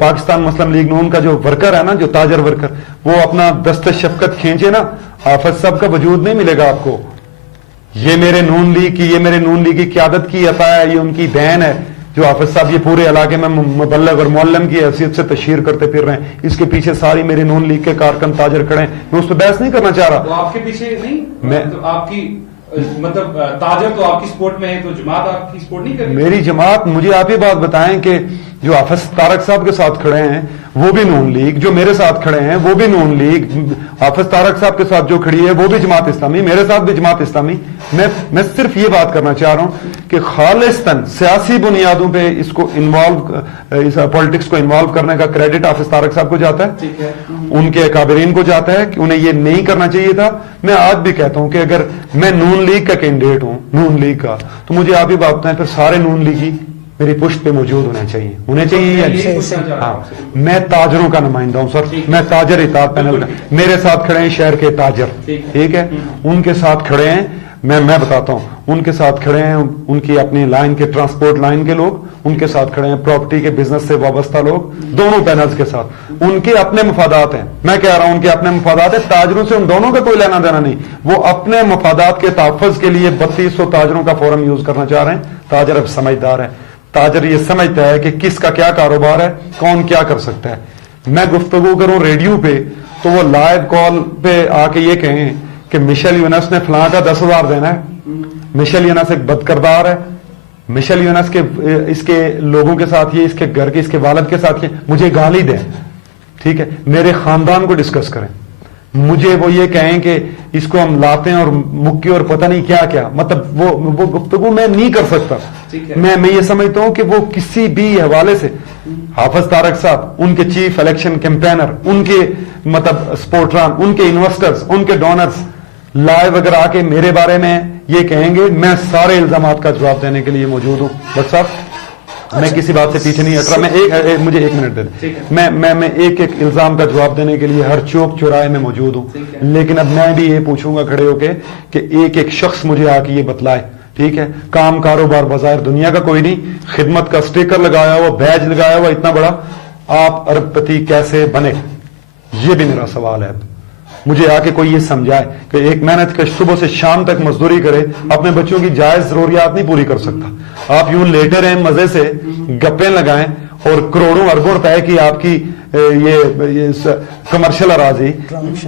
پاکستان مسلم لیگ نون کا جو ورکر ہے نا, جو تاجر ورکر, وہ اپنا دست شفقت کھینچے نا, حافظ صاحب کا وجود نہیں ملے گا آپ کو. یہ میرے نون لیگ کی قیادت کی عطا ہے, یہ ان کی دین ہے جو حافظ صاحب یہ پورے علاقے میں مبلغ اور معلم کی حیثیت سے تشہیر کرتے پھر رہے ہیں. اس کے پیچھے ساری میری نون لیگ کے کارکن تاجر کھڑے ہیں. میں اس پہ بحث نہیں کرنا چاہ رہا. آپ کے پیچھے نہیں, آپ کی مطلب تاجر تو آپ کی سپورٹ میں ہے, تو جماعت آپ کی سپورٹ نہیں کر رہی. میری جماعت, مجھے آپ یہ بات بتائیں کہ جو حافظ طارق صاحب کے ساتھ کھڑے ہیں وہ بھی نون لیگ, جو میرے ساتھ کھڑے ہیں وہ بھی نون لیگ, حافظ طارق صاحب کے ساتھ جو کھڑی ہے وہ بھی جماعت اسلامی, میرے ساتھ بھی جماعت اسلامی. میں صرف یہ بات کرنا چاہ رہا ہوں کہ خالصتاً سیاسی بنیادوں پہ اس کو انوالو, پولیٹکس کو انوالو کرنے کا کریڈٹ حافظ طارق صاحب کو جاتا ہے, ان کے اکابرین کو جاتا ہے کہ انہیں یہ نہیں کرنا چاہیے تھا. میں آج بھی کہتا ہوں کہ اگر میں نون لیگ کا کینڈیڈیٹ ہوں, نون لیگ کا, تو مجھے آپ ہی بات بتائیں پھر سارے نون لیگی میری پشت پہ موجود ہونے چاہیے. ہاں, میں تاجروں کا نمائندہ ہوں سر, میں تاجر اطاعت پینل کا, میرے ساتھ کھڑے ہیں شہر کے تاجر, ٹھیک ہے, ان کے ساتھ کھڑے ہیں, میں بتاتا ہوں, ان کے ساتھ کھڑے ہیں ان کی اپنی لائن کے ٹرانسپورٹ لائن کے لوگ, ان کے ساتھ کھڑے ہیں پراپرٹی کے بزنس سے وابستہ لوگ, دونوں پینلز کے ساتھ. ان کے اپنے مفادات ہیں, میں کہہ رہا ہوں ان کے اپنے مفادات ہیں, تاجروں سے ان دونوں کا کوئی لینا دینا نہیں. وہ اپنے مفادات کے تحفظ کے لیے 3200 تاجروں کا فورم یوز کرنا چاہ رہے ہیں. تاجر اب سمجھدار ہے, تاجر یہ سمجھتا ہے کہ کس کا کیا کاروبار ہے, کون کیا کر سکتا ہے. میں گفتگو کروں ریڈیو پہ تو وہ لائیو کال پہ آ کے یہ کہیں کہ مشیل یونس نے فلاں کا 10,000 دینا ہے, مشیل یونس ایک بد کردار ہے, مشیل یونس کے اس کے لوگوں کے ساتھ یہ, اس کے گھر کے, اس کے والد کے ساتھ یہ, مجھے گالی دیں, ٹھیک ہے, میرے خاندان کو ڈسکس کریں, مجھے وہ یہ کہیں کہ اس کو ہم لاتے ہیں اور مکی اور پتہ نہیں کیا کیا, مطلب وہ گفتگو میں نہیں کر سکتا. میں یہ سمجھتا ہوں کہ وہ کسی بھی حوالے سے حافظ طارق صاحب, ان کے چیف الیکشن کیمپینر, ان کے مطلب سپورٹران, ان کے انویسٹرز, ان کے ڈونرز لائیو اگر آ کے میرے بارے میں یہ کہیں گے, میں سارے الزامات کا جواب دینے کے لیے موجود ہوں. بٹ صاحب میں کسی بات سے پیچھے نہیں ہٹ رہا, میں مجھے 1 منٹ دے دیں, میں ایک الزام کا جواب دینے کے لیے ہر چوک چوراہے میں موجود ہوں. لیکن اب میں بھی یہ پوچھوں گا کھڑے ہو کے کہ ایک شخص مجھے آ کے یہ بتلائے, ٹھیک ہے, کام کاروبار بظاہر دنیا کا کوئی نہیں, خدمت کا سٹیکر لگایا ہوا, بیج لگایا ہوا اتنا بڑا, آپ ارب پتی کیسے بنے, یہ بھی میرا سوال ہے. مجھے آ کے کوئی یہ سمجھائے کہ ایک محنت کا صبح سے شام تک مزدوری کرے, اپنے بچوں کی جائز ضروریات نہیں پوری کر سکتا. آپ یوں لیٹے رہیں, مزے سے گپیں لگائیں اور کروڑوں اربوں روپے کی آپ کی یہ کمرشل اراضی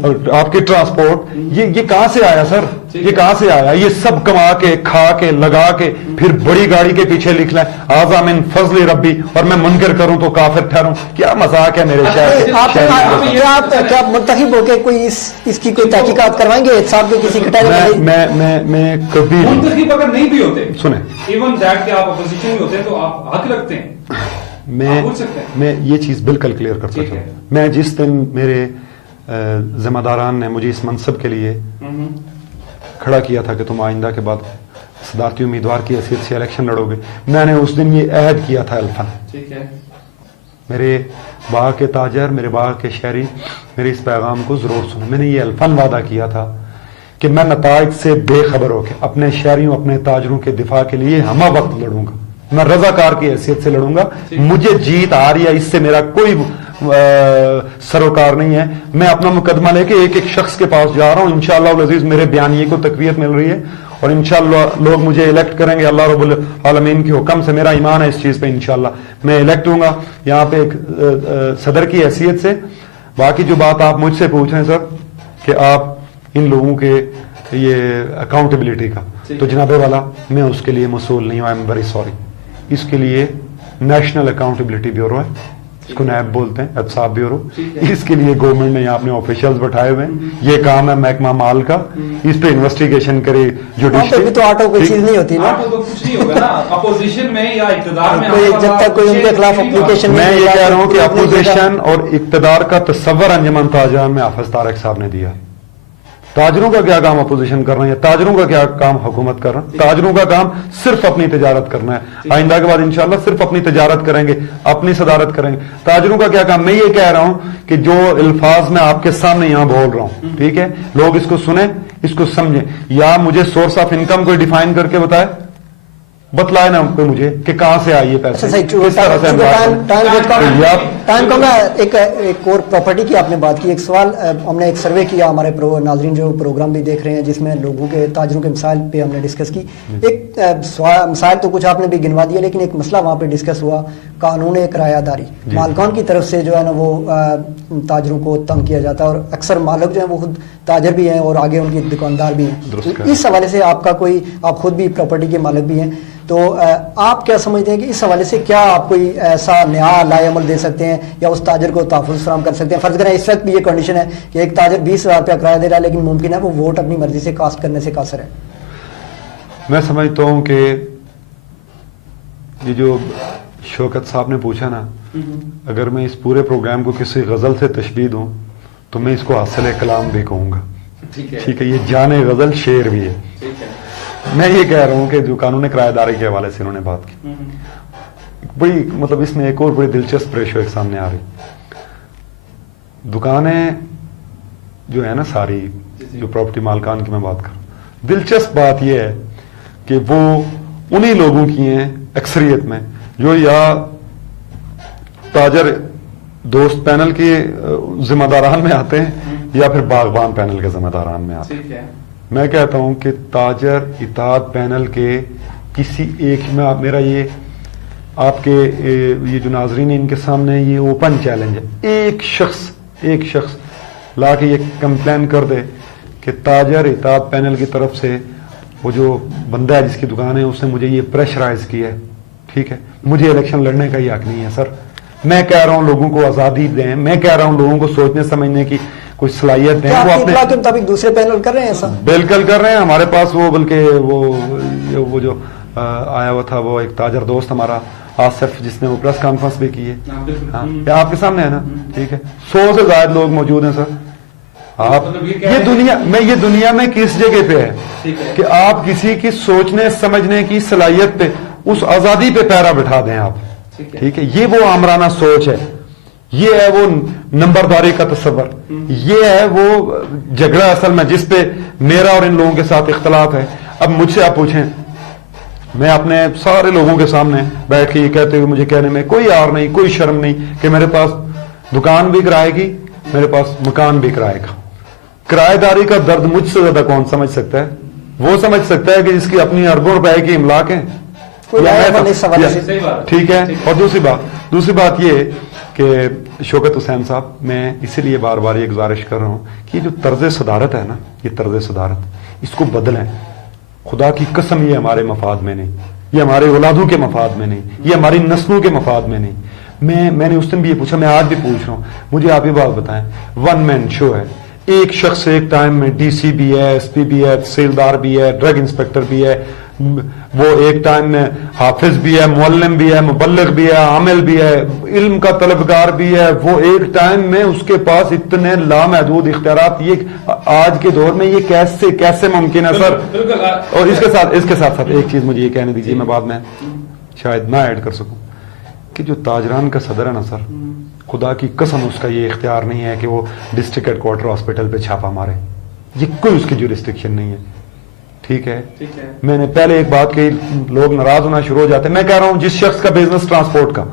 اور آپ کی ٹرانسپورٹ، یہ کہاں سے آیا سر؟ یہ کہاں سے آیا؟ یہ سب کما کے کھا کے لگا کے پھر بڑی گاڑی کے پیچھے لکھ لیں آزا من فضل ربی، اور میں منکر کروں تو کافر ٹھہروں. کیا مذاق ہے میرے کیا منتخب ہو کے کوئی اس کی کوئی تحقیقات کروائیں گے صاحب کے کسی کٹہرے میں کبھی منتخب اگر نہیں بھی ہوتے، سنیں ایون دیٹ کہ آپ اپوزیشن میں ہوتے ہیں تو آپ حق رکھتے ہیں، میں یہ چیز بالکل کلیئر کر سکتا ہوں. میں جس دن میرے ذمہ داران نے مجھے اس منصب کے لیے کھڑا کیا تھا کہ تم آئندہ کے بعد صدارتی امیدوار کی حیثیت سے الیکشن لڑو گے، میں نے اس دن یہ عہد کیا تھا الفن. ٹھیک ہے، میرے باغ کے تاجر، میرے باغ کے شہری میرے اس پیغام کو ضرور سنیں. میں نے یہ الفن وعدہ کیا تھا کہ میں نتائج سے بے خبر ہو کے اپنے شہریوں اپنے تاجروں کے دفاع کے لیے ہمہ وقت لڑوں گا. میں رضاکار کی حیثیت سے لڑوں گا. مجھے جیت ہار یا اس سے میرا کوئی سروکار نہیں ہے. میں اپنا مقدمہ لے کے ایک ایک شخص کے پاس جا رہا ہوں. انشاءاللہ العزیز میرے بیانیے کو تقویت مل رہی ہے اور انشاءاللہ لوگ مجھے الیکٹ کریں گے اللہ رب العالمین کے حکم سے. میرا ایمان ہے اس چیز پہ، انشاءاللہ میں الیکٹ ہوں گا یہاں پہ ایک صدر کی حیثیت سے. باقی جو بات آپ مجھ سے پوچھ رہے ہیں سر کہ آپ ان لوگوں کے یہ اکاؤنٹیبلٹی کا، تو جناب والا میں اس کے لیے مسئول نہیں ہوں. I am very sorry. اس کے لیے نیشنل اکاؤنٹیبلٹی بیورو ہے، اس کو نیب بولتے ہیں، احتساب بیورو. اس کے لیے گورنمنٹ نے یہاں اپنے آفیشلز بٹھائے ہوئے ہیں. یہ کام ہے محکمہ مال کا، اس پہ انویسٹیگیشن کرے جوڈیشری. تو آٹو کوئی چیز نہیں ہوتی نا، آٹو تو کچھ نہیں ہوگا نا. اپوزیشن میں یا اقتدار میں جب تک کوئی ان کے خلاف اپلیکیشن، میں یہ کہہ رہا ہوں کہ اپوزیشن اور اقتدار کا تصور انجمن تاجران میں حافظ طارق صاحب نے دیا. تاجروں کا کیا کام اپوزیشن کر رہے ہیں؟ تاجروں کا کیا کام حکومت کر رہا ہے؟ تاجروں کا کام صرف اپنی تجارت کرنا ہے. آئندہ کے بعد انشاءاللہ صرف اپنی تجارت کریں گے، اپنی صدارت کریں گے. تاجروں کا کیا کام؟ میں یہ کہہ رہا ہوں کہ جو الفاظ میں آپ کے سامنے یہاں بول رہا ہوں، ٹھیک ہے، لوگ اس کو سنیں، اس کو سمجھیں. یا مجھے سورس آف انکم کو ڈیفائن کر کے بتائے، بتلائے نا مجھے کہ کہاں سے آئی ہے پیسے. ٹائم کم ہے. ایک اور پراپرٹی کی آپ نے بات کی. ایک سوال ہم نے ایک سروے کیا، ہمارے ناظرین جو پروگرام بھی دیکھ رہے ہیں جس میں لوگوں کے تاجروں کے مسائل پہ ہم نے ڈسکس کی. ایک مسائل تو کچھ آپ نے بھی گنوا دیا، لیکن ایک مسئلہ وہاں پہ ڈسکس ہوا، قانون کرایہ داری. مالکان کی طرف سے جو ہے نا وہ تاجروں کو تنگ کیا جاتا ہے، اور اکثر مالک جو ہیں وہ خود تاجر بھی ہیں اور آگے ان کی دکاندار بھی ہیں. اس حوالے سے آپ کا کوئی، آپ خود بھی پراپرٹی کے مالک بھی ہیں، تو آپ کیا سمجھتے ہیں کہ اس حوالے سے کیا آپ کوئی ایسا نیا لائے عمل دے سکتے ہیں یا اس تاجر کو تحفظ فراہم کر سکتے ہیں؟ فرض کریں اس وقت بھی یہ کنڈیشن ہے کہ ایک تاجر 20,000 روپیہ کرایہ دے رہا ہے، لیکن ممکن ہے وہ ووٹ اپنی مرضی سے کاسٹ کرنے سے قاصر ہے. میں سمجھتا ہوں کہ یہ جو شوکت صاحب نے پوچھا نا، اگر میں اس پورے پروگرام کو کسی غزل سے تشبیہ دوں تو میں اس کو حاصل کلام بھی کہوں گا. ٹھیک ہے، یہ جان غزل شعر بھی ہے. میں یہ کہہ رہا ہوں کہ جو قانون کرایہ داری کے حوالے سے انہوں نے بات کی، بڑی مطلب اس میں ایک اور بڑی دلچسپ ریشو ایک سامنے آ رہی. دکانیں جو ہے نا ساری جو پراپرٹی مالکان کی میں بات کروں، دلچسپ بات یہ ہے کہ وہ انہی لوگوں کی ہیں اکثریت میں جو یا تاجر دوست پینل کے ذمہ داران میں آتے ہیں یا پھر باغبان پینل کے ذمہ داران میں آتے ہیں. میں کہتا ہوں کہ تاجر اتحاد پینل کے کسی ایک میں میرا یہ آپ کے یہ جو ناظرین ہیں ان کے سامنے یہ اوپن چیلنج ہے، ایک شخص لا کے یہ کمپلین کر دے کہ تاجر اتحاد پینل کی طرف سے وہ جو بندہ ہے جس کی دکان ہے اس نے مجھے یہ پریشرائز کیا ہے، ٹھیک ہے، مجھے الیکشن لڑنے کا یہ حق نہیں ہے. سر میں کہہ رہا ہوں لوگوں کو آزادی دیں، میں کہہ رہا ہوں لوگوں کو سوچنے سمجھنے کی کوئی صلاحیت دیں. وہ اپنے کے مطابق دوسرے پینل کر رہے ہیں ایسا؟ بالکل کر رہے ہیں. ہمارے پاس وہ بلکہ وہ جو آیا ہوا تھا وہ ایک تاجر دوست ہمارا آصف، جس نے وہ پریس کانفرنس بھی کی ہے، ہاں آپ کے سامنے ہے نا، ٹھیک ہے. 100 سے زائد لوگ موجود ہیں سر. آپ یہ دنیا میں کس جگہ پہ ہے کہ آپ کسی کی سوچنے سمجھنے کی صلاحیت پہ، اس آزادی پہ پیرا بٹھا دیں آپ، ٹھیک ہے. یہ وہ آمرانہ سوچ ہے، یہ ہے وہ نمبرداری کا تصور، یہ ہے وہ جھگڑا اصل میں جس پہ میرا اور ان لوگوں کے ساتھ اختلاف ہے. اب مجھ سے آپ پوچھیں، میں اپنے سارے لوگوں کے سامنے بیٹھ کے یہ کہتے ہوئے مجھے کہنے میں کوئی آر نہیں، کوئی شرم نہیں کہ میرے پاس دکان بھی کرائے گی، میرے پاس مکان بھی کرائے گا. کرایہ داری کا درد مجھ سے زیادہ کون سمجھ سکتا ہے؟ وہ سمجھ سکتا ہے کہ جس کی اپنی اربوں روپے کی املاک ہیں. ٹھیک ہے. اور دوسری بات یہ کہ شوکت حسین صاحب میں اسی لیے بار بار یہ گزارش کر رہا ہوں کہ یہ جو طرز صدارت ہے نا، یہ طرز صدارت اس کو بدلیں. خدا کی قسم یہ ہمارے مفاد میں نہیں، یہ ہمارے اولادوں کے مفاد میں نہیں، یہ ہماری نسلوں کے مفاد میں نہیں. میں نے اس دن بھی یہ پوچھا، میں آج بھی پوچھ رہا ہوں، مجھے آپ یہ بات بتائیں، ون مین شو ہے، ایک شخص ایک ٹائم میں ڈی سی بھی ہے، ایس پی بھی ہے، تحصیلدار بھی ہے، ڈرگ انسپیکٹر بھی ہے، وہ ایک ٹائم میں حافظ بھی ہے، معلم بھی ہے، مبلغ بھی ہے، عامل بھی ہے، علم کا طلبگار بھی ہے. وہ ایک ٹائم میں اس کے پاس اتنے لامحدود اختیارات، یہ آج کے دور میں یہ کیسے ممکن ہے سر؟ اور اس کے ساتھ ایک چیز مجھے یہ کہنے دیجیے، میں بعد میں شاید نہ ایڈ کر سکوں، کہ جو تاجران کا صدر ہے نا سر، خدا کی قسم اس کا یہ اختیار نہیں ہے کہ وہ ڈسٹرکٹ ہیڈ کوارٹر ہاسپٹل پہ چھاپا مارے، یہ کوئی اس کی جو ریسٹرکشن نہیں ہے. ٹھیک ہے، میں نے پہلے ایک بات کہی، لوگ ناراض ہونا شروع ہو جاتے ہیں. میں کہہ رہا ہوں جس شخص کا بزنس ٹرانسپورٹ کا،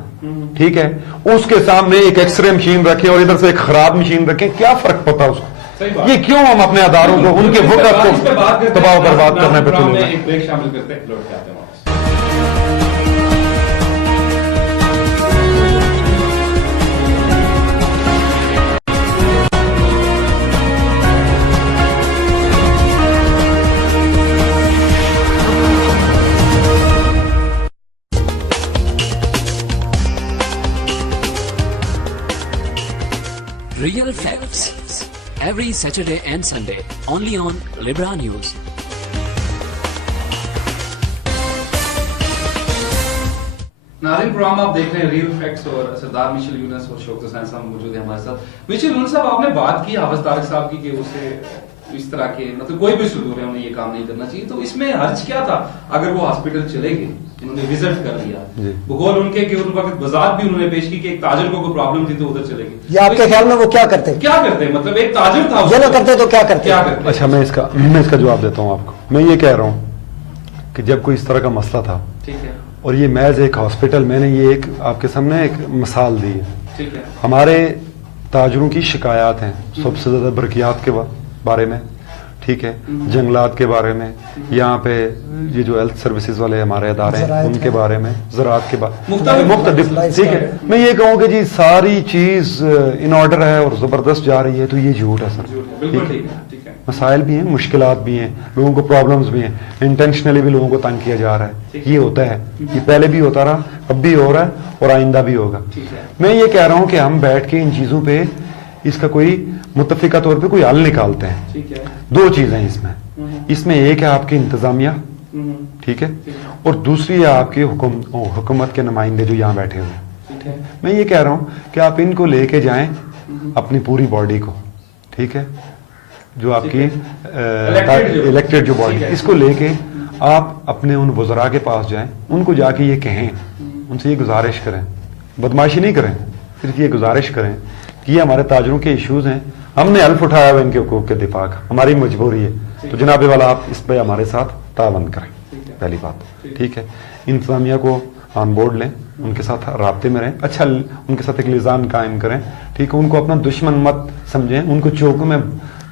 ٹھیک ہے، اس کے سامنے ایک ایکس رے مشین رکھے اور ادھر سے ایک خراب مشین رکھے، کیا فرق پڑتا ہے اس کو؟ یہ کیوں ہم اپنے اداروں کو، ان کے وقت کو تباہ و برباد کرنے پہ تلے ہوئے؟ Real Facts. Every Saturday and Sunday, only on Libra News. ناظرین، پروگرام آپ دیکھ رہے ہیں ریئل فیکٹس، اور سردار میشل یونس اور شوکت حسین صاحب موجود ہیں ہمارے ساتھ. میشل یونس صاحب، آپ نے بات کی حافظ طارق صاحب کی کہ اسے اس طرح کے مطلب کوئی بھی صدور ہے انہیں یہ کام نہیں کرنا چاہیے، تو اس میں حرج کیا تھا اگر وہ ہاسپٹل چلے گئے، انہوں نے وزٹ کر لیا بقول ان کے کہ ان وقت وضاحت بھی انہوں نے پیش کی کہ ایک تاجر کو کوئی پرابلم تھی تو ادھر چلے گئے. یا آپ کے خیال میں وہ کیا کرتے مطلب ایک تاجر تھا، یہ نہ کرتے تو کیا کرتے؟ اچھا، میں اس کا جواب دیتا ہوں آپ کو. میں یہ کہہ رہا ہوں کہ جب کوئی اس طرح کا مسئلہ تھا، ٹھیک ہے، اور یہ محض ایک ہاسپٹل، میں نے یہ ایک آپ کے سامنے ایک مثال دی ہے. ٹھیک ہے، ہمارے تاجروں کی شکایات ہیں سب سے زیادہ برقیات کے بارے میں، ٹھیک ہے، جنگلات کے بارے میں، یہاں پہ یہ جو ہیلتھ سروسز والے ہمارے ادارے ہیں ان کے بارے میں، زراعت کے بارے میں، مختلف. ٹھیک ہے، میں یہ کہوں کہ جی ساری چیز ان آرڈر ہے اور زبردست جا رہی ہے، تو یہ جھوٹ ہے سر. مسائل بھی ہیں، مشکلات بھی ہیں، لوگوں کو پرابلمز بھی ہیں، انٹینشنلی بھی لوگوں کو تنگ کیا جا رہا ہے. یہ ہوتا ہے، یہ پہلے بھی ہوتا رہا، اب بھی ہو رہا ہے اور آئندہ بھی ہوگا. میں یہ کہہ رہا ہوں کہ ہم بیٹھ کے ان چیزوں پہ اس کا کوئی متفقہ طور پہ کوئی حل نکالتے ہیں. دو چیزیں اس میں ایک ہے آپ کی انتظامیہ، ٹھیک ہے، اور دوسری ہے آپ کی حکومت کے نمائندے جو یہاں بیٹھے ہوئے. میں یہ کہہ رہا ہوں کہ آپ ان کو لے کے جائیں، اپنی پوری باڈی کو، ٹھیک ہے، جو آپ کی الیکٹڈ جو باڈی، اس کو لے کے آپ اپنے ان وزراء کے پاس جائیں، ان کو جا کے یہ کہیں، ان سے یہ گزارش کریں، بدماشی نہیں کریں، صرف یہ گزارش کریں کہ یہ ہمارے تاجروں کے ایشوز ہیں، ہم نے حلف اٹھایا ہوا ان کے حقوق کے دفاع کا، ہماری مجبوری ہے، تو جناب والا آپ اس پہ ہمارے ساتھ تعاون کریں. پہلی بات، ٹھیک ہے، انتظامیہ کو آن بورڈ لیں، ان کے ساتھ رابطے میں رہیں، اچھا ان کے ساتھ ایک لزان قائم کریں، ٹھیک ہے، ان کو اپنا دشمن مت سمجھیں، ان کو چوکوں میں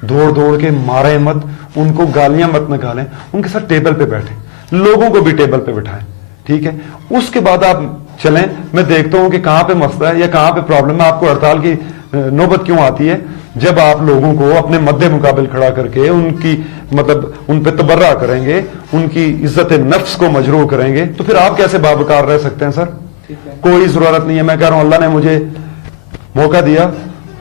دوڑ کے مارے مت، ان کو گالیاں مت نکالیں، ان کے ساتھ ٹیبل پہ بیٹھیں، لوگوں کو بھی ٹیبل پہ بٹھائیں. ٹھیک ہے، اس کے بعد آپ چلیں. میں دیکھتا ہوں کہ کہاں پہ مسئلہ ہے یا کہاں پہ پرابلم ہے. آپ کو ہڑتال کی نوبت کیوں آتی ہے؟ جب آپ لوگوں کو اپنے مد مقابل کھڑا کر کے ان کی مطلب ان پہ تبرہ کریں گے، ان کی عزت نفس کو مجروح کریں گے، تو پھر آپ کیسے باوقار رہ سکتے ہیں سر؟ کوئی ضرورت نہیں ہے. میں کہہ رہا ہوں اللہ نے مجھے موقع دیا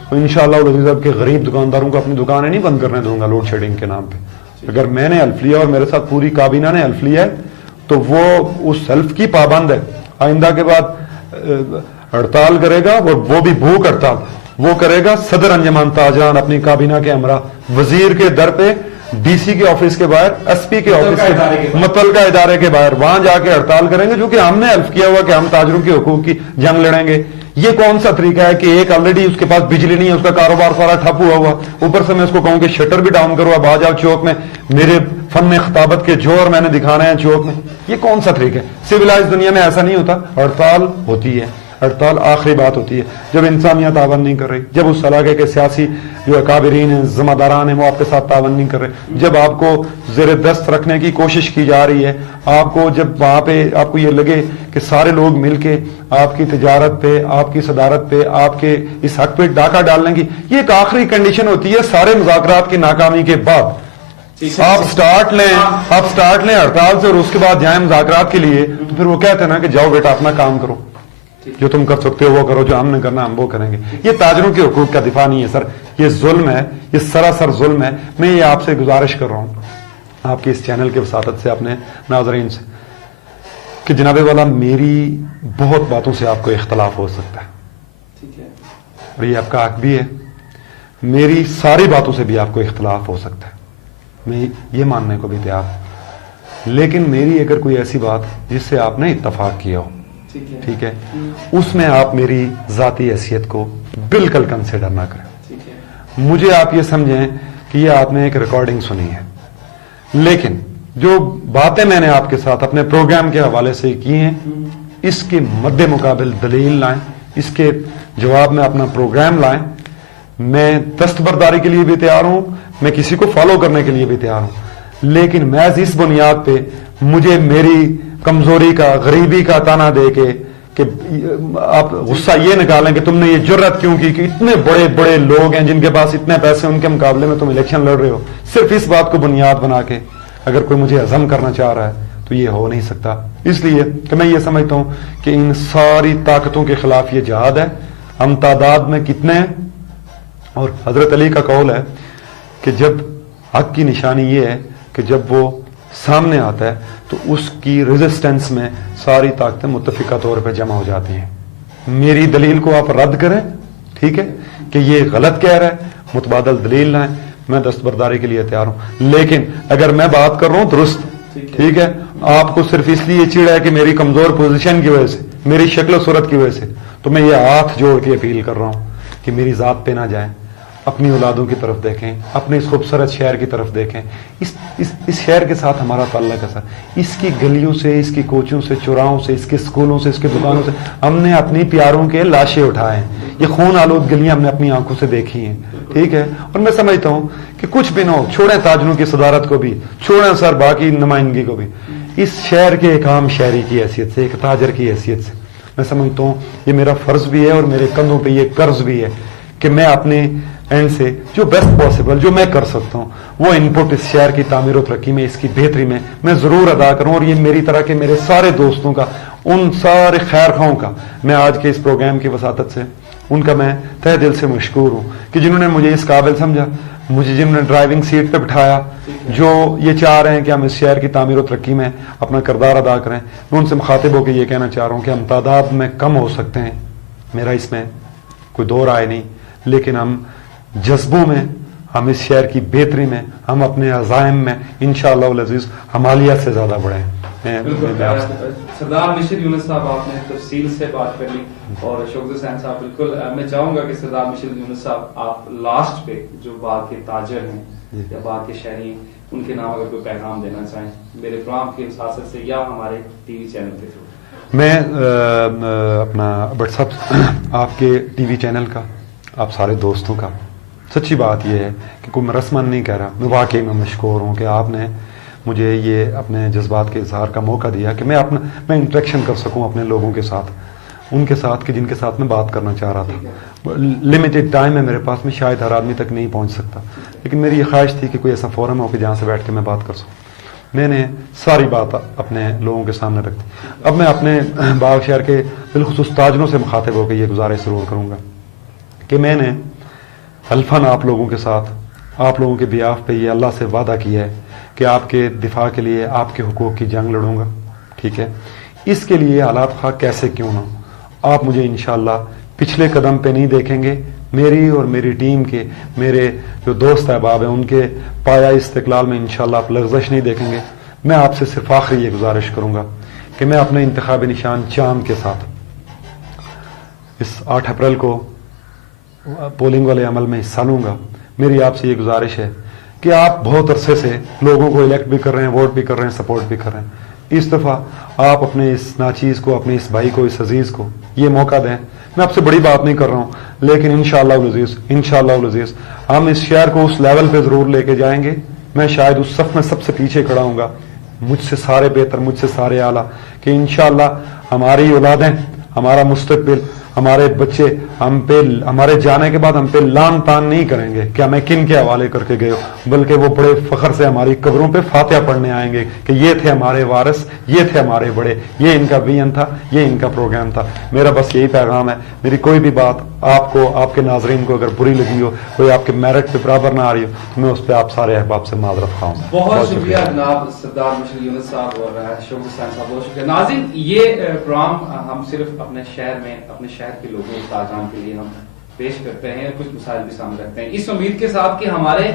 تو انشاءاللہ کے غریب دکانداروں کو اپنی دکانیں نہیں بند کرنے دوں گا لوڈ شیڈنگ کے نام پہ. اگر میں نے حلف لیا اور میرے ساتھ پوری کابینہ نے حلف لیا ہے تو وہ اس حلف کی پابند ہے. آئندہ کے بعد ہڑتال کرے گا، وہ بھی بھوک ہڑتال وہ کرے گا صدر انجمن تاجران اپنی کابینہ کے ہمراہ، وزیر کے در پہ، ڈی سی کے آفس کے باہر، ایس پی کے آفس کے متعلقہ ادارے کے باہر، وہاں جا کے ہڑتال کریں گے، جو کہ ہم نے حلف کیا ہوا کہ ہم تاجروں کے حقوق کی جنگ لڑیں گے. یہ کون سا طریقہ ہے کہ ایک آلریڈی اس کے پاس بجلی نہیں ہے، اس کا کاروبار سارا ٹھپ ہوا، اوپر سے میں اس کو کہوں کہ شٹر بھی ڈاؤن کرو، اب آ جاؤ چوک میں، میرے فن خطابت کے جوہر میں نے دکھانا ہے چوک میں. یہ کون سا طریقہ ہے؟ سویلائز دنیا میں ایسا نہیں ہوتا. ہڑتال ہوتی ہے، ہڑتال آخری بات ہوتی ہے جب انسانیت تعاون نہیں کر رہی, جب اس علاقے کے سیاسی جو اکابرین ہیں, ذمہ داران ہیں, وہ آپ کے ساتھ تعاون نہیں کر رہے, جب آپ کو زیر دست رکھنے کی کوشش کی جا رہی ہے, آپ کو جب وہاں پہ آپ کو یہ لگے کہ سارے لوگ مل کے آپ کی تجارت پہ, آپ کی صدارت پہ, آپ کے اس حق پہ ڈاکہ ڈالنے کی, یہ ایک آخری کنڈیشن ہوتی ہے سارے مذاکرات کی ناکامی کے بعد. آپ سٹارٹ لیں ہڑتال سے اور اس کے بعد جائیں مذاکرات کے لیے, تو پھر وہ کہتے ہیں نا کہ جاؤ بیٹا اپنا کام کرو, جو تم کر سکتے ہو وہ کرو, جو ہم نے کرنا ہم وہ کریں گے. یہ تاجروں کے حقوق کا دفاع نہیں ہے سر, یہ ظلم ہے, یہ سراسر ظلم ہے. میں یہ آپ سے گزارش کر رہا ہوں, آپ کے اس چینل کے وساطت سے, اپنے ناظرین سے, کہ جناب والا میری بہت باتوں سے آپ کو اختلاف ہو سکتا ہے اور یہ آپ کا حق بھی ہے, میری ساری باتوں سے بھی آپ کو اختلاف ہو سکتا ہے, میں یہ ماننے کو بھی تیار ہوں, لیکن میری اگر کوئی ایسی بات جس سے آپ نے اتفاق کیا ہو, ٹھیک ہے, اس میں آپ میری ذاتی حیثیت کو بالکل کنسیڈر نہ کریں. مجھے آپ یہ سمجھیں کہ یہ آپ نے ایک ریکارڈنگ سنی ہے, لیکن جو باتیں میں نے آپ کے ساتھ اپنے پروگرام کے حوالے سے کی ہیں, اس کے مد مقابل دلیل لائیں, اس کے جواب میں اپنا پروگرام لائیں. میں دستبرداری کے لیے بھی تیار ہوں, میں کسی کو فالو کرنے کے لیے بھی تیار ہوں, لیکن محض اس بنیاد پہ مجھے میری کمزوری کا, غریبی کا تانا دے کے کہ آپ غصہ یہ نکالیں کہ تم نے یہ جرت کیوں کی کہ اتنے بڑے بڑے لوگ ہیں جن کے پاس اتنے پیسے, ان کے مقابلے میں تم الیکشن لڑ رہے ہو, صرف اس بات کو بنیاد بنا کے اگر کوئی مجھے عزم کرنا چاہ رہا ہے تو یہ ہو نہیں سکتا. اس لیے کہ میں یہ سمجھتا ہوں کہ ان ساری طاقتوں کے خلاف یہ جہاد ہے. ہم تعداد میں کتنے ہیں, اور حضرت علی کا قول ہے کہ جب حق کی نشانی یہ ہے کہ جب وہ سامنے آتا ہے تو اس کی ریزسٹنس میں ساری طاقتیں متفقہ طور پہ جمع ہو جاتی ہیں. میری دلیل کو آپ رد کریں, ٹھیک ہے, کہ یہ غلط کہہ رہا ہے, متبادل دلیل لائیں, میں دستبرداری کے لیے تیار ہوں. لیکن اگر میں بات کر رہا ہوں درست, ٹھیک ہے, آپ کو صرف اس لیے چڑ ہے کہ میری کمزور پوزیشن کی وجہ سے, میری شکل و صورت کی وجہ سے, تو میں یہ ہاتھ جوڑ کے اپیل کر رہا ہوں کہ میری ذات پہ نہ جائیں, اپنی اولادوں کی طرف دیکھیں, اپنے اس خوبصورت شہر کی طرف دیکھیں. اس شہر کے ساتھ ہمارا تعلق ہے سر, اس کی گلیوں سے, اس کی کوچوں سے, چوراہوں سے, اس کے اسکولوں سے, اس کے دکانوں سے ہم نے اپنی پیاروں کے لاشیں اٹھائے ہیں. یہ خون آلود گلیاں ہم نے اپنی آنکھوں سے دیکھی ہیں, ٹھیک ہے. اور میں سمجھتا ہوں کہ کچھ بھی نہ ہو, چھوڑیں تاجروں کی صدارت کو بھی, چھوڑیں سر باقی نمائندگی کو بھی, اس شہر کے ایک عام شہری کی حیثیت سے, ایک تاجر کی حیثیت سے میں سمجھتا ہوں یہ میرا فرض بھی ہے اور میرے کندھوں پہ یہ قرض بھی ہے کہ میں اپنے اینڈ سے جو بیسٹ پاسبل جو میں کر سکتا ہوں وہ ان پٹ اس شہر کی تعمیر و ترقی میں, اس کی بہتری میں ضرور ادا کروں. اور یہ میری طرح کے میرے سارے دوستوں کا, ان سارے خیر خواہوں کا میں آج کے اس پروگرام کی وساطت سے ان کا میں تہ دل سے مشکور ہوں کہ جنہوں نے مجھے اس قابل سمجھا, مجھے جنہوں نے ڈرائیونگ سیٹ پہ بٹھایا, جو یہ چاہ رہے ہیں کہ ہم اس شہر کی تعمیر و ترقی میں اپنا کردار ادا کریں. میں ان سے مخاطب ہو کے یہ کہنا چاہ رہا ہوں کہ ہم تعداد میں کم ہو سکتے ہیں, میرا اس میں کوئی دو رائے نہیں, لیکن ہم جذبوں میں, ہم اس شہر کی بہتری میں, ہم اپنے عزائم میں انشاءاللہ العزیز ہمالیہ سے زیادہ بڑھیں. سردار مشیر یونس صاحب, آپ نے تفصیل سے بات کر لی, اور شوکت حسین صاحب بالکل میں چاہوں گا کہ سردار مشیر یونس صاحب آپ لاسٹ پہ جو باغ کے تاجر ہیں یا باغ کے شہری, ان کے نام اگر کوئی پیغام دینا چاہیں میرے پروگرام کی وساطت سے یا ہمارے ٹی وی چینل کے تھرو. میں اپنا بٹ صاحب آپ کے ٹی وی چینل کا, آپ سارے دوستوں کا, سچی بات یہ ہے کہ کوئی میں رسمن نہیں کہہ رہا, میں واقعی میں مشکور ہوں کہ آپ نے مجھے یہ اپنے جذبات کے اظہار کا موقع دیا کہ میں انٹریکشن کر سکوں اپنے لوگوں کے ساتھ, ان کے ساتھ کہ جن کے ساتھ میں بات کرنا چاہ رہا تھا. لمیٹڈ ٹائم ہے میرے پاس, میں شاید ہر آدمی تک نہیں پہنچ سکتا, لیکن میری یہ خواہش تھی کہ کوئی ایسا فورم ہو کہ جہاں سے بیٹھ کے میں بات کر سکوں. میں نے ساری بات اپنے لوگوں کے سامنے رکھ دی. اب میں اپنے باغ شہر کے بالخصوص تاجروں سے مخاطب ہو کے یہ گزارش ضرور کروں گا کہ میں نے حلفاً آپ لوگوں کے ساتھ, آپ لوگوں کے بیاف پہ یہ اللہ سے وعدہ کیا ہے کہ آپ کے دفاع کے لیے آپ کے حقوق کی جنگ لڑوں گا, ٹھیک ہے. اس کے لیے حالات خواہ کیسے کیوں نہ, آپ مجھے انشاءاللہ پچھلے قدم پہ نہیں دیکھیں گے. میری اور میری ٹیم کے, میرے جو دوست احباب ہیں, ان کے پایا استقلال میں انشاءاللہ آپ لغزش نہیں دیکھیں گے. میں آپ سے صرف آخری یہ گزارش کروں گا کہ میں اپنے انتخابی نشان چاند کے ساتھ اس 8 اپریل کو پولنگ والے عمل میں حصہ لوں گا. میری آپ سے یہ گزارش ہے کہ آپ بہت عرصے سے لوگوں کو الیکٹ بھی کر رہے ہیں, ووٹ بھی کر رہے ہیں, سپورٹ بھی کر رہے ہیں. اس دفعہ آپ اپنے اس ناچیز کو, اپنے اس بھائی کو, اس عزیز کو یہ موقع دیں. میں آپ سے بڑی بات نہیں کر رہا ہوں, لیکن انشاءاللہ العزیز, انشاءاللہ العزیز ہم اس شہر کو اس لیول پہ ضرور لے کے جائیں گے. میں شاید اس صف میں سب سے پیچھے کھڑا ہوں گا, مجھ سے سارے بہتر, مجھ سے سارے اعلیٰ, کہ انشاءاللہ ہماری اولادیں, ہمارا مستقبل, ہمارے بچے ہم پہ, ہمارے جانے کے بعد ہم پہ لان تان نہیں کریں گے کہ ہمیں کن کے حوالے کر کے گئے ہو, بلکہ وہ بڑے فخر سے ہماری قبروں پہ فاتحہ پڑھنے آئیں گے کہ یہ تھے ہمارے وارث, یہ تھے ہمارے بڑے, یہ ان کا ویژن تھا, یہ ان کا پروگرام تھا. میرا بس یہی پیغام ہے. میری کوئی بھی بات آپ کو, آپ کے ناظرین کو اگر بری لگی ہو, کوئی آپ کے میرٹ پہ برابر نہ آ رہی ہو, تو میں اس پہ آپ سارے احباب سے معذرت خواہوں. بہت شکریہ جناب سردار مشیر یونس صاحب اور شوق حسین صاحب, بہت شکریہ. ناظرین, یہ پروگرام ہم صرف اپنے شہر میں, اپنے شہر کے لوگوں, تاجران کے لیے ہم پیش کرتے ہیں, کچھ مسائل بھی سامنے رکھتے ہیں, اس امید کے ساتھ کہ ہمارے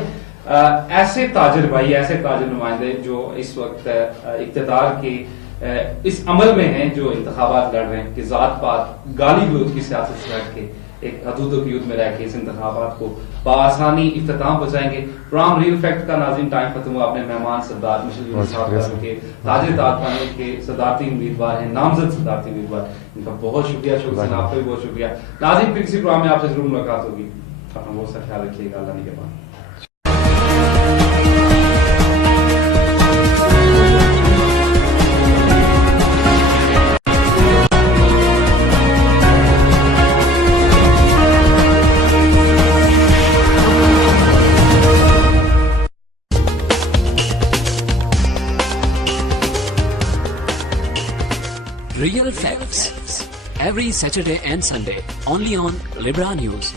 ایسے تاجر بھائی, ایسے تاجر نمائندے جو اس وقت اقتدار کے اس عمل میں ہیں, جو انتخابات لڑ رہے ہیں, کہ ذات پات گالی گلوچ کی سیاست سے ہٹ کے ایک حدود و قیود میں رہ کے اس انتخابات کو بآسانی اختتام پہنچائیں گے. پروگرام ریل فیکٹ کا ناظرین ٹائم ختم ہوا. اپنے مہمان سردار مشیر یونس صاحب کے تاجر تاجران کے صدارتی امیدوار ہیں, نامزد صدارتی امیدوار, ان کا بہت شکریہ. شکریہ آپ کا بھی بہت شکریہ. ناظرین, پھر کسی پروگرام میں آپ سے ضرور ملاقات ہوگی. اپنا بہت سا خیال رکھیے گا. اللہ نگہبان. Real Facts every Saturday and Sunday only on Libra News.